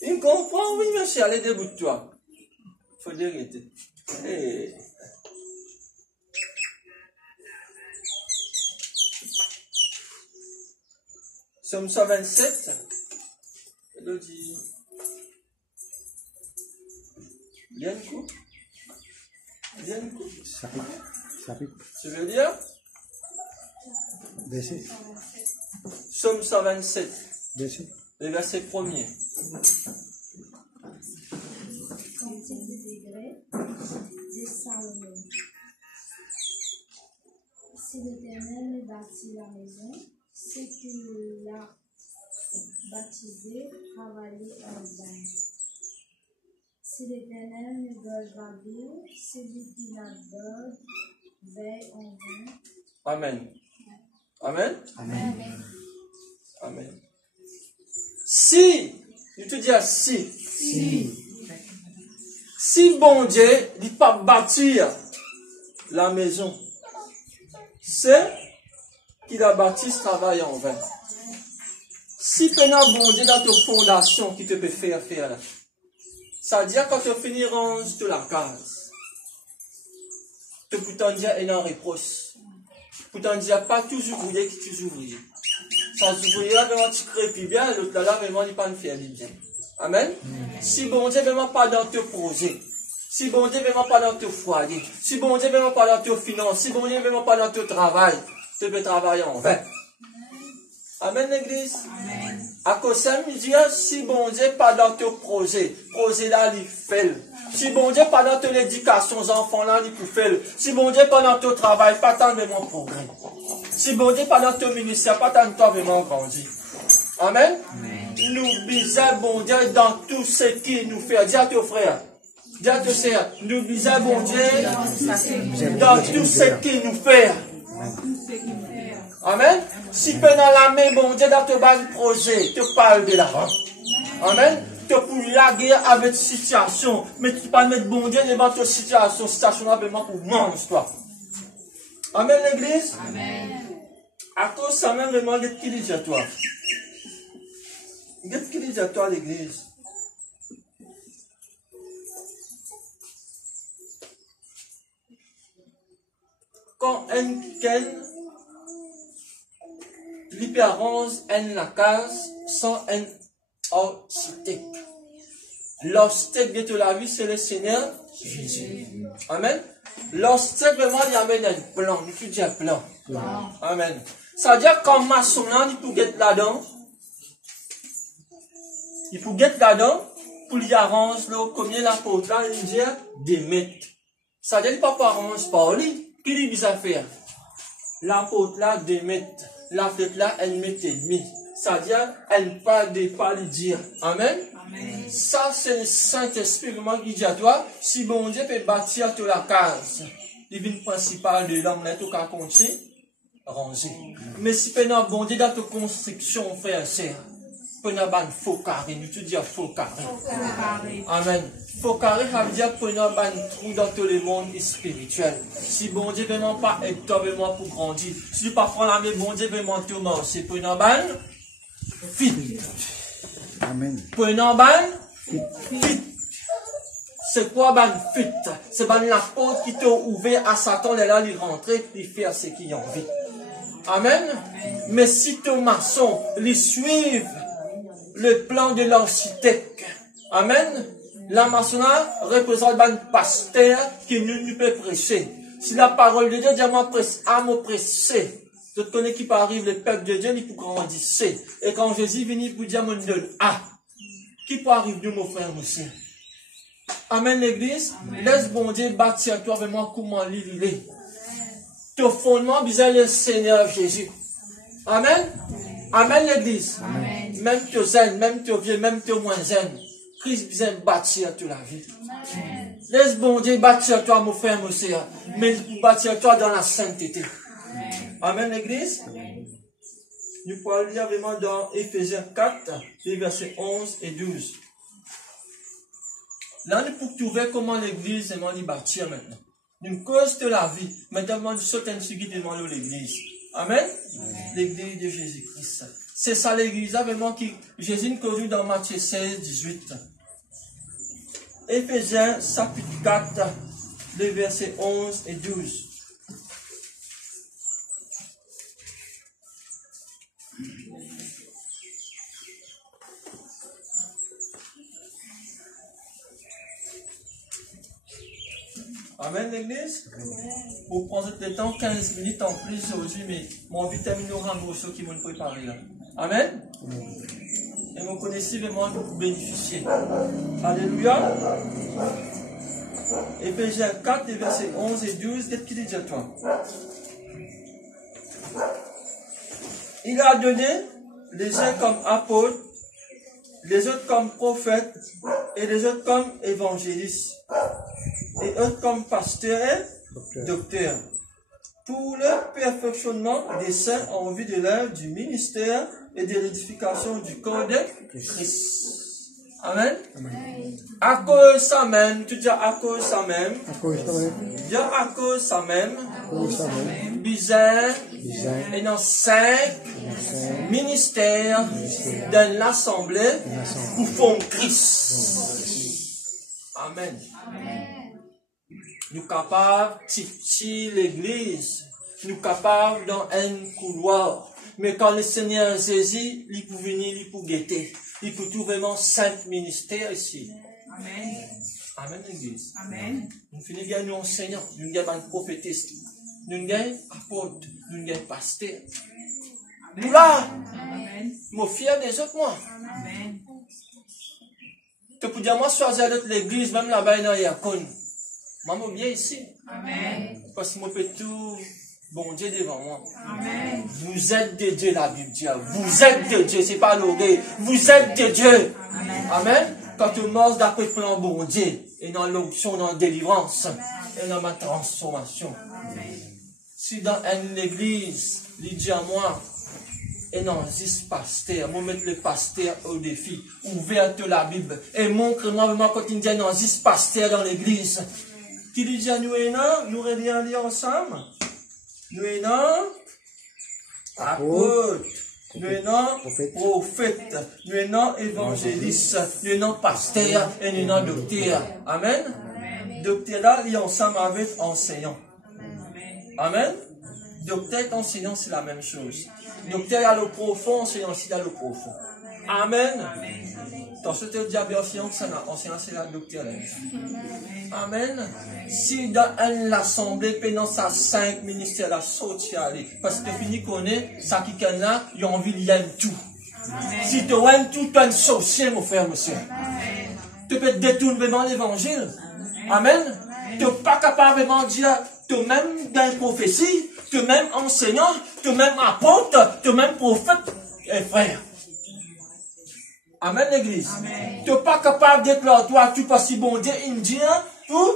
Il comprend, oui, monsieur. Allez, debout-toi. Il faut dire arrêter. Hey. Psaume 127. Il dit. Bien un coup. Bien un coup. Chapitre. Tu veux dire? Verset. Psaume 127. Verset. Le verset 1er. Cantique des degrés de Salomon. Si l'Éternel bâtit la maison, ceux qui l'ont baptisé travaillent en vain. Si l'Éternel ne doit pas dire, celui qui la donne veille en vain. Amen. Amen. Amen. Amen. Si, je te dis si. Si bon Dieu ne dit pas bâtir la maison, c'est qui la bâtisse travaille en vain. Si pendant bon Dieu dans ta fondation qui te peut faire là, ça veut dire quand tu finiras de la case, tu peux t'en dire un reproche. Pour t'en dire pas toujours ouvrier qui tu ouvrier. Sans ouvrier là, vraiment tu crées bien, l'autre là, vraiment, il n'est pas de faire bien. Amen. Si bon Dieu vraiment pas dans tes projets, si bon Dieu vraiment pas dans tes foyers, si bon Dieu vraiment pas dans tes finances, si bon Dieu vraiment pas dans ton travail, tu peux travailler en vain. Amen l'église. Amen. À cause ça me dit, si bon Dieu pas dans ton projet là, il fait. Si bon Dieu pas dans ton éducation, aux enfants là, il peut faire. Si bon Dieu pas dans ton travail, pas tant de mon progrès. Si bon Dieu pas dans ton ministère, pas tant de toi vraiment grandi. Amen. Nous bisons bon Dieu dans tout ce qu'il nous fait. Dis à ton frère, dis à ton sœur, nous bisons bon Dieu dans tout ce qu'il nous fait. Amen. Si pendant la main, bon Dieu, dans ton bas projet, tu parles de l'argent. Amen. Tu peux la guerre avec situation, mais tu peux pas mettre bon Dieu devant ta situation. Situation là vraiment pour manger toi. Amen l'église. Amen. À cause ça même vraiment d'être qui dit à toi. Qu'est-ce qu'il dit à toi l'église? Quand un ken l'hyperance en la case sans un architecte. L'architecte de la vie, c'est le Seigneur Jésus. Amen. L'architecte vraiment il amène un plan, il faut dire un plan. Amen. Ça veut dire qu'en maçon là, il faut get là-dedans. Il faut get là-dedans pour lui arranger là, combien la porte là, il dit des mètres. Ça veut dire qu'il ne peut pas arranger par lui. Qui dit bizarre faire? La porte là, 2 mètres. La fête là, 1 mètre et demi. Ça veut dire, elle ne peut pas lui dire. Amen. Amen. Ça, c'est le Saint-Esprit qui dit à toi, si bon Dieu peut bâtir toute la case, l'ivine principale de l'homme là, tout qu'à compter, ranger. Mais si pendant bon Dieu dans ta construction, frère et sœur, pendant ban faux carré, nous te dis faux carré. Amen. Faux carré, ça veut dire pendant ban trou dans tout le monde spirituel. Si bon Dieu vraiment pas être toi vraiment pour grandir, si pas prendre la main, bon Dieu vraiment tout marcher, pendant ban fit. Amen. Pendant ban fit. C'est quoi ban fit? C'est ban la porte qui t'a ouvert à Satan, et là, il rentrer, il fait ce qu'il a envie. Amen. Mais si ton maçon, les suivent le plan de l'architecte. Amen. La maçonnerie représente un pasteur qui nous peut prêcher. Si la parole de Dieu dit à me prêcher, tu connais qui peut arriver, le peuple de Dieu, il peut grandir. Et quand Jésus vient pour dire, mon donne, qui peut arriver de mon frère, mon soeur? Amen l'église. Laisse bon Dieu bâtir toi vraiment comment il est. Ton fondement, besoin le Seigneur Jésus. Amen. Amen l'église. Même tes jeunes, même tes vieux, même tes moins jeunes. Christ besoin bâtir toute la vie. Amen. Laisse bon Dieu bâtir toi, mon frère, mon soeur. Mais bâtir toi dans la sainteté. Amen l'église. Nous pouvons lire vraiment dans Éphésiens 4, les versets 11 et 12. Là, nous pouvons trouver comment l'église est bâtir maintenant. Une cause de la vie. Maintenant, nous sommes devant l'église. Amen. L'église de Jésus-Christ. C'est ça l'église, vraiment, qui, Jésus nous conduit dans Matthieu 16, 18. Éphésiens, chapitre 4, les versets 11 et 12. Amen l'église. Pour prendre le temps, 15 minutes en plus aujourd'hui, mais mon vitamine aura un ceux qui m'ont préparé là. Amen. Et vous connaissez vraiment pour bénéficier. Alléluia. Éphésiens 4, versets 11 et 12, qu'est-ce qu'il dit à toi? Il a donné les uns comme apôtres, les autres comme prophètes, et les autres comme évangélistes, et autres comme pasteurs et docteurs, pour le perfectionnement des saints en vue de l'œuvre du ministère et de l'édification du corps de Christ. Amen. À cause ça même, tu dis à cause ça même. À cause ça même. Dis à cause ça même. À cause ça même. Bizarre. Bizarre. Et dans 5 ministères dans l'assemblée pour former Christ. Amen. Nous sommes capables, si l'église, nous sommes capables dans un couloir. Mais quand le Seigneur Jésus, il peut venir, il peut guetter. Il peut tout vraiment 5 ministères ici. Amen. Amen, l'église. Amen. Nous finissons bien nous enseignants, nous avons un prophétiste, nous avons apôtre, nous avons pasteur. Nous là, Amen. moi fier des autres, moi. Amen. Tu peux dire, moi, choisir d'autres l'église, même là-bas, dans Yakon. Moi, je bien ici. Amen. Parce que moi, je peux tout, bon Dieu devant moi. Amen. Vous êtes de Dieu, la Bible dit. Vous êtes de Dieu, c'est pas l'orgueil. Vous êtes de Dieu. Amen. Quand tu marches d'après le plan bon Dieu, et dans l'onction, dans la délivrance, et dans ma transformation. Si dans une église, il dit à moi, et non, 10 pasteurs, moi mettre le pasteur au défi, ouverte la Bible, et montre-moi vraiment quand il dit non, 10 pasteurs dans l'église, qui dit à nous et non, nous réunissons ensemble, nous et non, apôtre, nous et non, prophète, nous et non, évangéliste, nous et non, pasteur, et nous et non, docteur. Amen. Docteur là, il est ensemble avec enseignant. Amen. Docteur et enseignant, c'est la même chose. Docteur a le profond, enseignant aussi a le profond. Amen. Dans ce que diable enseignant, c'est la docteur. Amen. Si dans l'assemblée, pendant sa 5 ministères, la sortie aller. Parce que fini connaît, ça qui est là, il a envie de l'aimer tout. Si tu aimes tout, tu es un sorcier, mon frère, monsieur. Tu peux détourner vraiment l'évangile. Amen. Tu n'es pas capable de dire, tu es même dans une prophétie, tu es même enseignant, tu es même apôtre, tu es même prophète et frère. Amen, l'église. Tu n'es pas capable d'être là, toi, tu passes si bon Dieu, indien, tout.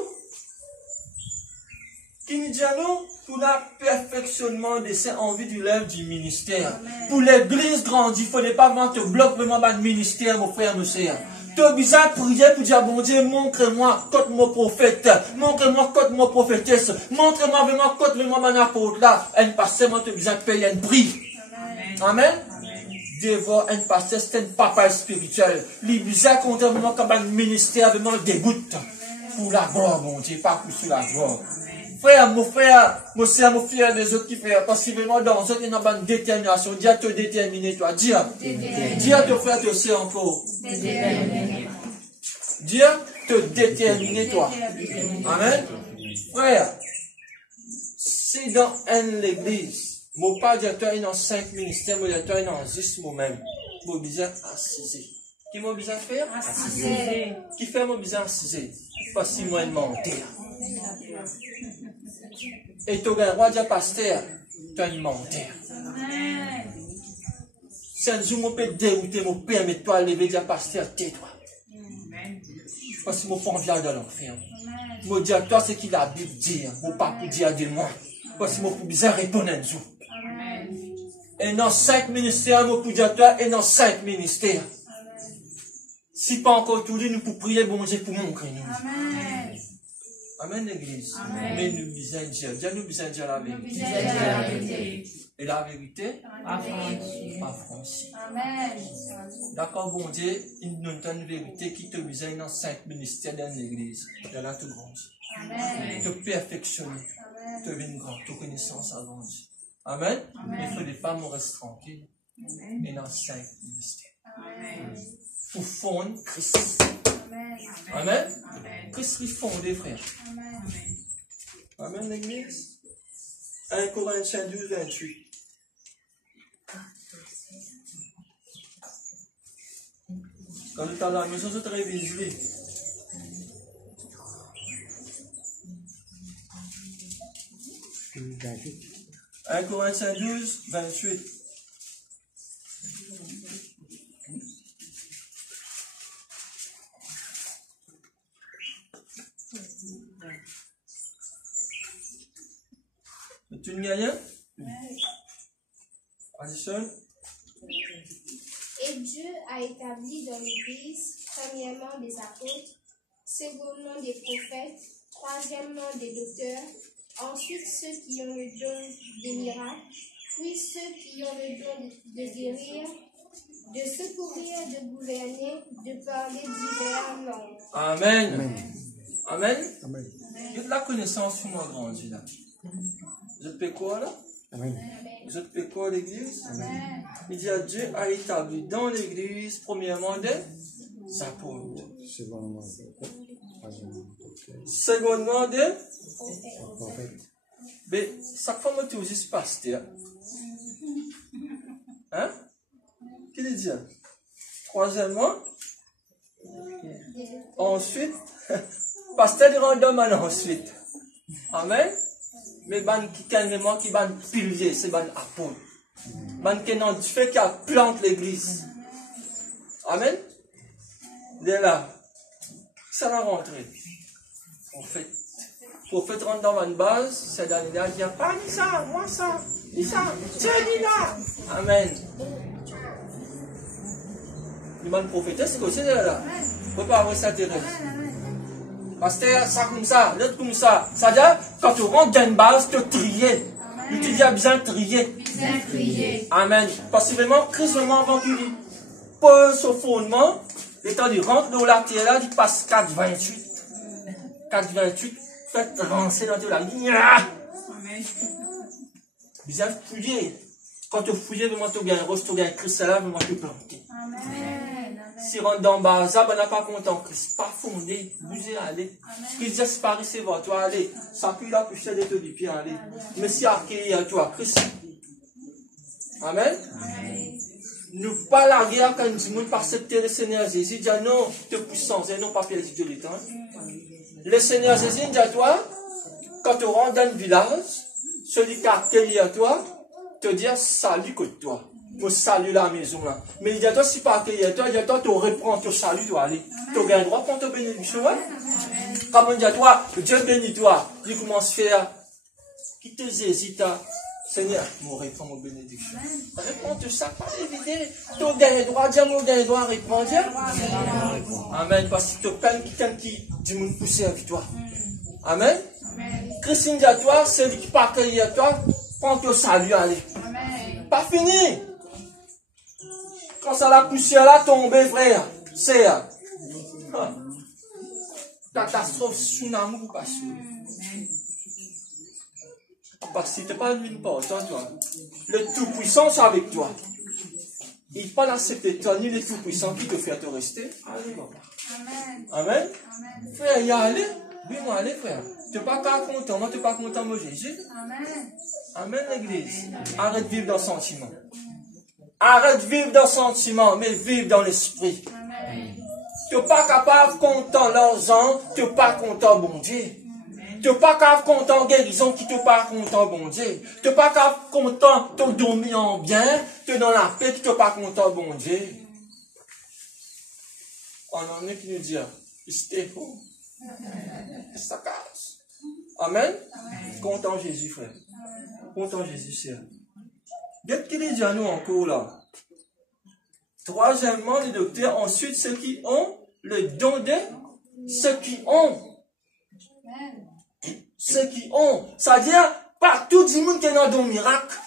Qui nous dit à nous, pour le perfectionnement de ces envies du lèvre du ministère. Pour l'église grandie, il ne faudrait pas vraiment te bloquer vraiment dans le ministère, mon frère, mon sœur. Tu as besoin de prier pour dire, bon Dieu, montre-moi quand mon prophète, montre-moi quand mon prophétesse, montre-moi vraiment quand vraiment mon apôtre là. Un pasteur, moi, tu as besoin de payer un prix. Amen. Devant un pasteur, c'est un papa spirituel. Les besoin contre vraiment comme un ministère vraiment dégoûte. Pour la gloire, mon Dieu, pas pour sur la gloire. Frère, mon soeur, mon frère, des autres qui font, parce que vraiment dans eux, il y a une détermination. Dis à te déterminer, toi. Dis à ton frère, te soeur encore. Dis à te déterminer, toi. Amen. Frère, si dans l'église, mon pas directeur est dans 5 ministères, mon directeur est dans 10 moi-même, mon besoin assiser. Qui m'a besoin de faire? Assiser. Qui fait mon besoin assiser? Parce que moi, je mentir. Et tu as un roi de pasteur, tu as une menteur. Si un jour, je peux dérouter mon père, mais toi, lever de pasteur, tais-toi. Parce que mon fond vient de l'enfer. Mon directeur, c'est qu'il a Bible dire, mon papa dire de moi. Parce que mon besoin répondre à Dieu. Et dans 5 ministères, mon directeur, et dans 5 ministères. Si pas encore tout dit, nous pouvons prier, bon Dieu, pour montrer nous. Amen, l'église. Mais nous besoin de dire. Dieu nous besoin de dire la vérité. Et la vérité, affranchie. D'accord, bon Dieu, il nous donne une vérité qui te besoin dans 5 ministères dans l'église. De là, tu grandis. Te perfectionner. Te venir grand. Te connaissance avant Dieu. Amen. Il faut des femmes rester tranquilles. Et dans 5 ministères. Pour fondre Christ. Amen. Christ est fondé, frère. Amen, l'église. 1 Corinthiens 12, 28. Quand tu as la maison, c'est très visible. David. 1 Corinthiens 12, 28. Tu ne gagnes rien? Addition. Et Dieu a établi dans l'Église premièrement des apôtres, secondement des prophètes, troisièmement des docteurs, ensuite ceux qui ont le don des miracles, puis ceux qui ont le don de guérir, de secourir, de gouverner, de parler divers langues. Amen. Amen. Amen. Il y a de la connaissance sur moi grandi là. Vous êtes fait quoi là? Amen. Vous êtes fait quoi l'église? Il dit à Dieu a établi dans l'église premièrement des apôtres. Secondement des Prophète. mais chaque fois que tu dis pasteur. Hein? Qu'est-ce qu'il dit? Troisièmement, ensuite, pasteur il rend homme ensuite. Amen. Mais ban qui carrément qui ban pilier, c'est ban apôtre. Ban qui non du fait qui a plante l'église. Amen. Dès là, ça va rentrer. Prophète rentre dans une base, c'est dans l'idée, il n'y a pas ni ça, moi ça, ni ça, tiens ni là. Amen. Le man prophétesse, c'est aussi là. Il ne faut pas avoir ça terrestre. Pasteur, ça comme ça, l'autre comme ça. Ça veut dire, quand tu rentres dans une base, tu tries. Tu dis à bien trier. Amen. Parce que vraiment, Christ, vraiment, avant qu'il pose au fondement, et quand il rentre dans la terre là, il passe 4,28. 4,28, faites rancer dans la ligne. Bien fouiller. Quand tu fouilles, vraiment, tu gagnes rose, tu gagnes Christ là, vraiment, tu planter. Si rentre dans le bas, ça, ben, n'a pas content Christ. Pas fondé, bougez, allez. Ce qui dit, c'est Paris, c'est votre, toi, allez. Ça puis là, puis je t'ai dit, puis allez. Mais si accueillir, toi, Christ. Amen. Ne pas larguer à quand du monde par accepter le Seigneur Jésus. Dit non, te puissance, et non pas perdu de l'étang. Le Seigneur Jésus dit à toi, quand tu rentres dans le village, celui qui a accueilli à toi, te dit salut que toi. Pour saluer la maison là. Mais il dit à toi, si pas accueilli à toi, il dit à toi, tu reprends ton salut, tu vas aller. Tu gagnes droit pour ton bénédiction. Hein? Comme on dit à toi, Dieu bénit toi. Il commence à faire, qui te hésite à. Seigneur, je réponds mon bénédiction. Réponds-toi ça, pas éviter. Tu gagnes droit, Dieu me gagne droit, réponds Dieu. Amen. Parce que tu peines quelqu'un qui dit mon pousser avec toi. Amen. Christine dit à toi, celui qui pas accueilli à toi, prends ton salut, allez. Pas fini. Quand ça la poussière là tombe, frère, c'est catastrophe, tsunami ou pas sûr. Parce que tu n'es pas une porte, toi. Le Tout-Puissant est avec toi. Il n'est pas accepté toi, ni le Tout-Puissant qui te fait te rester. Allez, papa. Amen. Frère, y a allé. Oui, moi, allez, frère. Tu n'es pas content, moi, tu n'es pas content, moi, Jésus. Amen, l'église. Arrête de vivre dans le sentiment. Arrête de vivre dans le sentiment, mais vive dans l'esprit. Tu n'es pas capable de content l'argent, tu n'es pas content, bon Dieu. Tu n'es pas capable de content guérison, qui te pas content, bon Dieu. Tu n'es pas capable de content, tu dormir en bien, tu es dans la paix, qui te pas content, bon Dieu. On en est qui nous dit, c'était faux. Ça casse. Amen. Content Jésus, frère. Content Jésus, c'est. Qu'est-ce qu'il dit à nous encore là? Troisièmement, les docteurs. Ensuite, ceux qui ont le don de ceux qui ont. Ceux qui ont. C'est-à-dire, partout du monde qui est dans le miracle.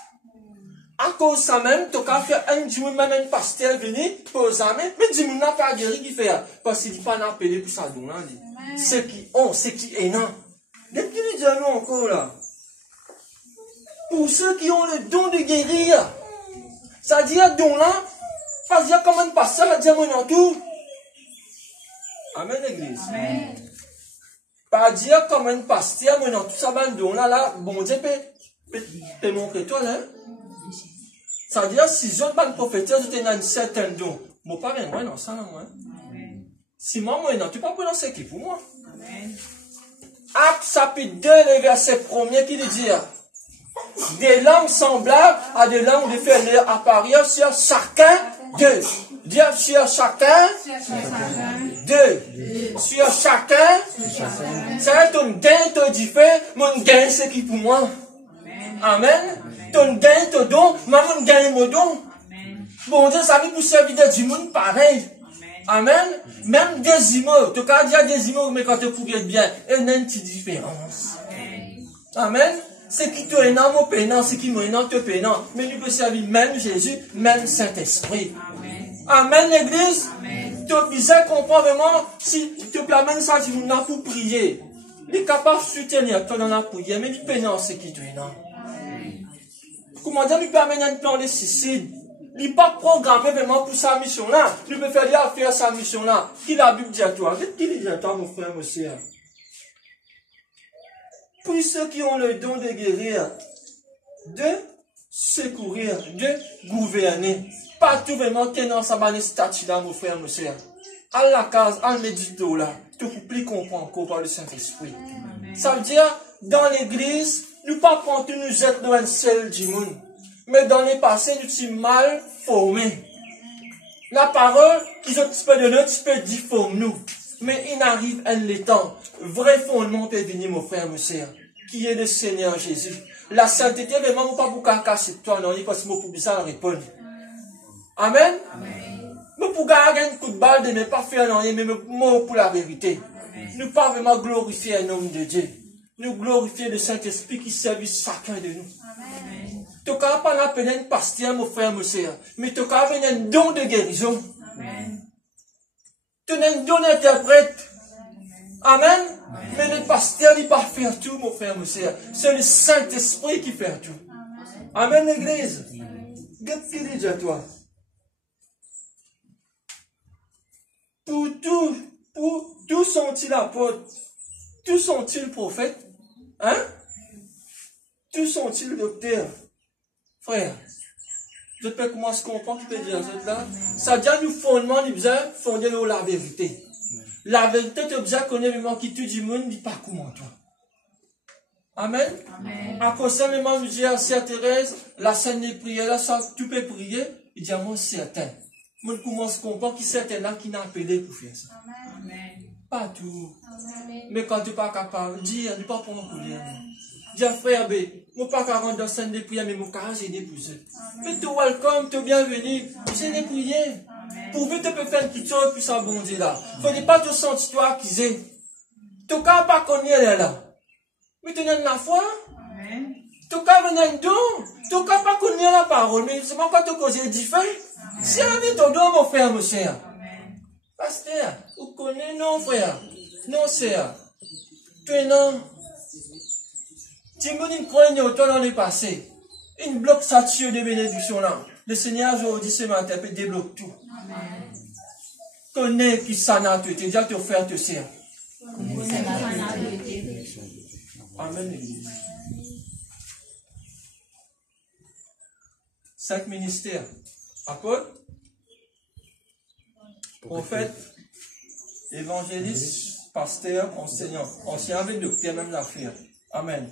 À cause de ça même, tu as fait un du monde, même un pasteur venu, pour ça même, mais du monde n'a pas guéri qui fait. Parce qu'il dit pas appelé pour ça don là. Ceux qui ont, ceux qui est non. Qu'est-ce qu'il dit à nous encore là? Pour ceux qui ont le don de guérir. C'est-à-dire, don là, pas dire comment un pasteur va dire mon tout. Amen, l'église. Pas dire comme un pasteur, mon tout ça, ben don là, bon Dieu peut montrer toi là. C'est-à-dire, si je ne prophétise, je t'ai un certain don. Moi, pas bien, moi, non, ça, moi. Si moi, non, tu peux pas prononcer qui pour moi. Acte chapitre 2, le verset 1er, qui dit des langues semblables à des langues de faire leur apparaître sur chacun d'eux. Dire sur chacun d'eux. Sur chacun. C'est ton gain, ton différent, mon gain, c'est qui pour moi. Amen. Ton gain, ton don, mon gain, mon don. Bon Dieu, ça veut pour servir du monde pareil. Amen. Même des immeubles. Tu as dit des immeubles, mais quand tu pourrais bien, il y a une petite différence. Amen. C'est qui te énorme au pénant, c'est qui m'énorme te pénant. Mais nous pouvons servir même Jésus, même Saint-Esprit. Amen, l'église. Tu as besoin de comprendre vraiment, si tu te permets ça, tu n'as pour prier. Il est capable de soutenir toi dans la prière, mais du pénant, c'est qui te énorme. Comment dire, lui permet un plan de suicide. Il n'est pas programmé vraiment pour sa mission-là. Il peut faire sa mission-là. Qui la Bible dit à toi? Qu'est-ce qu'il dit à toi, mon frère, monsieur? Pour ceux qui ont le don de guérir, de secourir, de gouverner. Pas tout vraiment qui est dans sa bonne statue là, mon frère, monsieur. À la case, à médito là, tu peux plus comprendre encore par le Saint-Esprit. Ça veut dire, dans l'église, nous pas prendre tout nous êtes dans un seul du monde. Mais dans les passés, nous sommes mal formés. La parole qu'ils ont peu de notre, tu peux dire forme nous. Mais il arrive un temps. Vrai fondement peut venir, mon frère, mon sœur, qui est le Seigneur Jésus. La sainteté, vraiment, pas pour casser toi, non, il passe mot pour ça répondre. Amen. Nous pour gagner un coup de balle, de ne pas faire rien, mais mot pour la vérité. Nous pas vraiment glorifier un homme de Dieu. Nous glorifier le Saint-Esprit qui servit chacun de nous. Tu n'as pas l'appeler un pasteur, mon frère, mon sœur, mais tu as un don de guérison. Tu as un don d'interprète. Amen. Mais le pasteur n'est pas faire tout, mon frère, mon sœur. C'est le Saint-Esprit qui fait tout. Amen, l'église. Qu'est-ce qu'il dit à toi? Pour tout sont-ils apôtres? Tous sont-ils prophètes? Hein? Tous sont-ils docteurs? Frère, je peux comment se comprendre, tu peux dire ça? Ça dit à nous fondement, nous besoin fonder la vérité. La vérité, tu as besoin de connaître vraiment qui tout du monde, dit pas comment toi. Amen? À cause ça, même, nous dit à Sœur Thérèse, la scène des prières, là, ça, tu peux prier, il dit à moi, certain. Moi, je commence à comprendre qu'il y a certains là qui n'ont appelé pour faire ça. Amen. Pas tout. Mais quand tu n'es pas capable, dire, ne pas prendre pour dire. Dis frère B, je ne pas rentrer dans la scène de prière, mais mon carré, j'ai des poussées. Mais tu es welcome, tu es bienvenu. J'ai des prières. Pourvu tu peux faire quelque chose, puis ça bon Dieu là. Il ne faut pas te sentir toi accusé. Tu ne peux pas connaître là. Mais tu as la foi. Tu ne peux pas venir un don. Tu ne peux pas connaître la parole. Mais c'est pas quand tu causes différent. Si on dit ton don, mon frère, mon cher. Pasteur, vous connaissez, non, frère. Non, sœur. Tu es non. Tu me dis une croyance toi dans le passé. Une bloque sature de bénédiction là. Le Seigneur aujourd'hui ce matin peut débloquer tout. Connais qui s'en a tu déjà te faire te sert. Amen. 5 ministères. Apôtre, prophète, évangéliste, pasteur, enseignant. Ancien avec docteur, même l'affaire. Amen.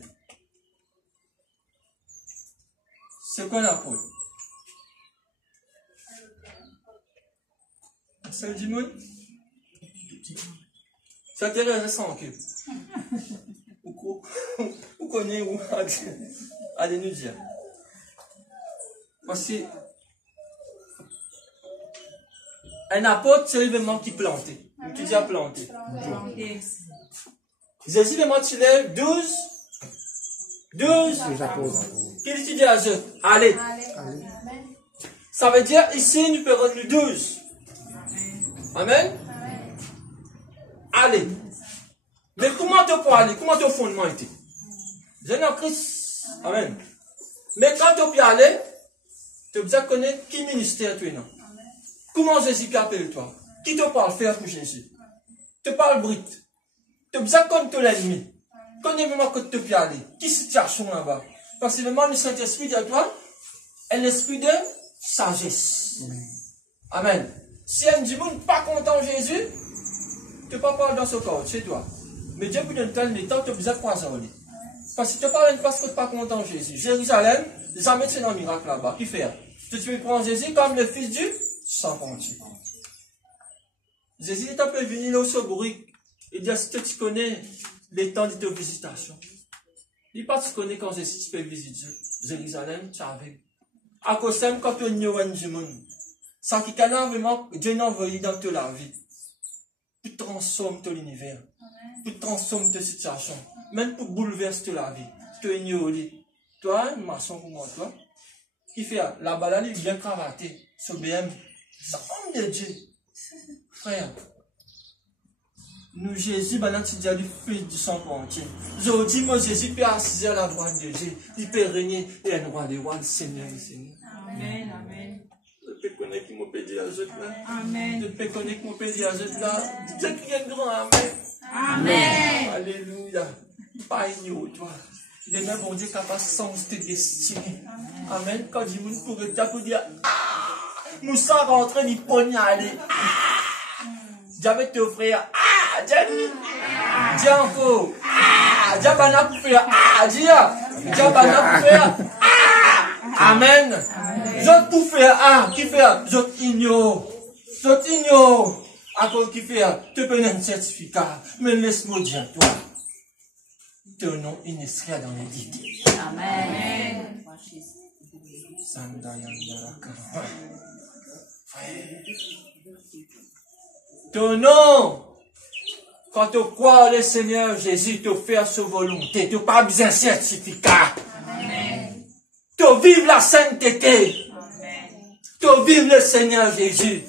C'est quoi l'apôtre? C'est du monde? Ça te laisse sans que. Vous connaissez où? Allez nous dire. Parce que un apôtre, c'est l'événement qui plantait. Tu dis à planter. Jésus vraiment tu lèves 12 apôtres. Qu'il dit à eux? Allez. Ça veut dire ici nous pouvons nous 12. Amen. Allez. Mais comment tu peux aller? Comment ton fondement était? Jésus Christ. Amen. Mais quand tu peux aller, tu dois connaître qui ministère tu es. Comment Jésus appelle toi? Qui te parle faire pour Jésus? Tu parles brut. Tu dois connaître l'ennemi. Connais vraiment que tu peux aller. Qui situation là-bas? Parce que vraiment le Saint-Esprit dit à toi, un esprit de sagesse. Amen. Si un du monde pas content de Jésus, tu ne peux pas parler dans ce corps, c'est toi. Mais Dieu peut te donner le temps, tu as besoin de croire. Parce que tu parles parce que tu n'es pas content de Jésus. Jérusalem, jamais c'est un miracle là-bas. Qui fait? Tu peux prendre Jésus comme le fils du sans penser. Jésus est un peu venu là au Soborique. Il dit, est-ce que tu connais les temps de ta visitation? Il dit pas tu connais quand Jésus tu peux visiter Jérusalem, tu as avec. À cause de quand tu es du monde. Sans qu'il y ait vraiment, Dieu n'a envoyé dans toute la vie. Pour transformer tout l'univers. Pour transformer ta situation. Même pour bouleverser la vie. Tu es ignoré. Toi, une maçon comme moi, toi. Qui fait la balade est bien cravatée. Ce BM. Ça homme de Dieu. Frère. Nous, Jésus, maintenant, tu dis du Fils du sang entier. Aujourd'hui, moi, Jésus peut assister à la droite de Dieu. Il peut régner et un roi des rois, le Seigneur, le Seigneur. Amen. Amen. Je peux connaître mon pédé à là. Amen. Je peux connaître mon pédé à là. Dieu qui est grand, amen. Amen. Alléluia. Pas ignoré, toi. Demain, bon Dieu, capable de sens tes destinées. Amen. Quand je vous pourrais pour dire, Moussa va entrer, il poignarder. J'avais ton frère. Dis encore. Dis bana pour faire. Dis bana pour faire. Amen. Je pour faire. Qui fait? Je ignore. Je ignore. À cause qui fait? Tu peux un certificat. Mais laisse-moi dire toi. Ton nom est inscrit dans les guides. Amen. Ton nom, quand tu crois le Seigneur Jésus, tu fais sa volonté, tu n'as pas besoin de certificat. Tu vives la sainteté. Tu vives le Seigneur Jésus.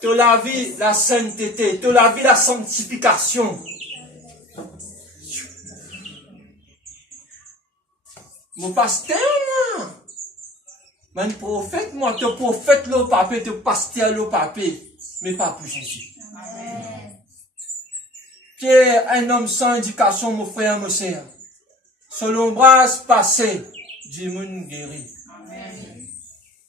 Tu la vie la sainteté, tu la vie la sanctification. Mon pasteur, moi. Mon prophète, moi, tu prophète le papier, tu pasteur le papier, mais pas pour Jésus. Amen. Pierre, un homme sans éducation, mon frère, mon sœur. Selon bras passé, du monde guéri. Amen.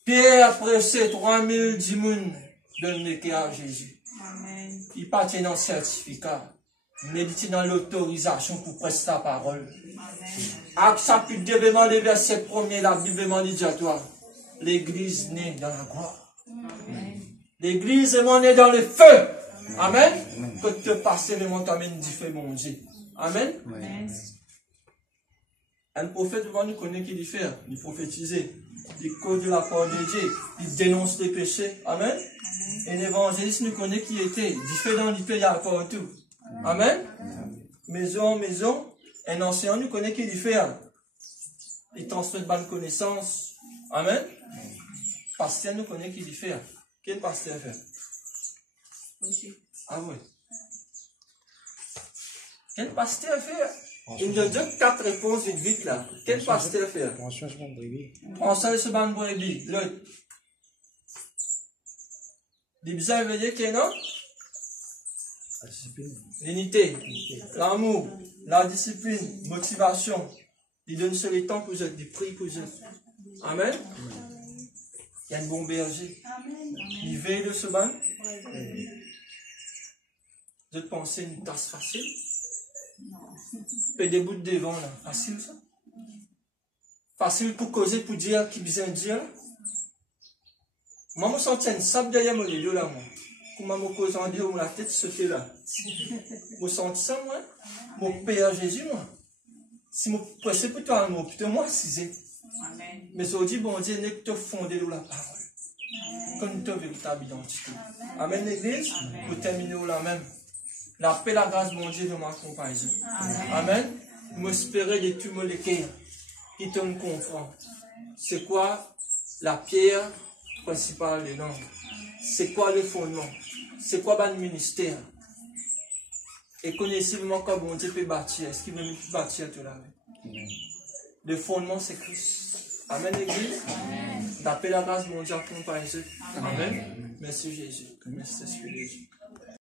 Pierre, après ces 3000 du monde, donne à Jésus. Amen. Il partit dans le certificat, mais il était dans l'autorisation pour prester la parole. Avec chapitre 2, les versets 1er, la Bible dit à toi. L'église naît dans la gloire. L'église est née dans le feu. Amen. Que te passer le monde t'amène du feu, mon Dieu. Amen. Un prophète devant nous connaît qu'il fait. Il prophétiser. Il cause de la parole de Dieu. Il dénonce les péchés. Amen. Et l'évangéliste nous connaît qui était. Il fait dans l'IP, il y a partout. Amen. Maison, maison. Un enseignant nous connaît qu'il fait. Il transmet de bonnes connaissances. Amen. Pasteur nous connaît qu'il fait. Quel pasteur fait? Ah oui. Quel pasteur fait? Il nous donne 4 réponses vite là. Quel pasteur fait? Prends soin de ce ban de brebis. L'autre. Il besoin de veiller qu'il non? L'unité, l'amour, la discipline, motivation. Il donne sur le temps pour eux, des prix pour eux. Amen. Il y a un bon berger. Il veille de ce ban. Vous pensez une tasse facile? Peut des bouts de devant là. Facile ça? Facile pour causer, pour dire qui besoin de dire. Moi, je me sens une sable derrière mon lit là, moi. Comment je cause en dire, la tête sauter là. Vous sentez ça, moi? Mon Père Jésus, moi. Si je presse pour toi, plutôt moi, c'est. Mais aujourd'hui, bon Dieu, n'est que fondé dans la parole. Comme ta véritable identité. Amen, l'église. Pour terminer là même. La paix, la grâce, mon Dieu, de m'accompagner. Amen. M'espérer de tout le cœur qui te comprend. C'est quoi la pierre principale de l'homme? C'est quoi le fondement? C'est quoi le ministère? Et connaissez-vous quand bon Dieu peut bâtir? Est-ce qu'il veut bâtir tout là? Le fondement, c'est Christ. Amen, l'église. La paix, la grâce, mon Dieu, accompagne. Amen. Merci Jésus. Merci Jésus.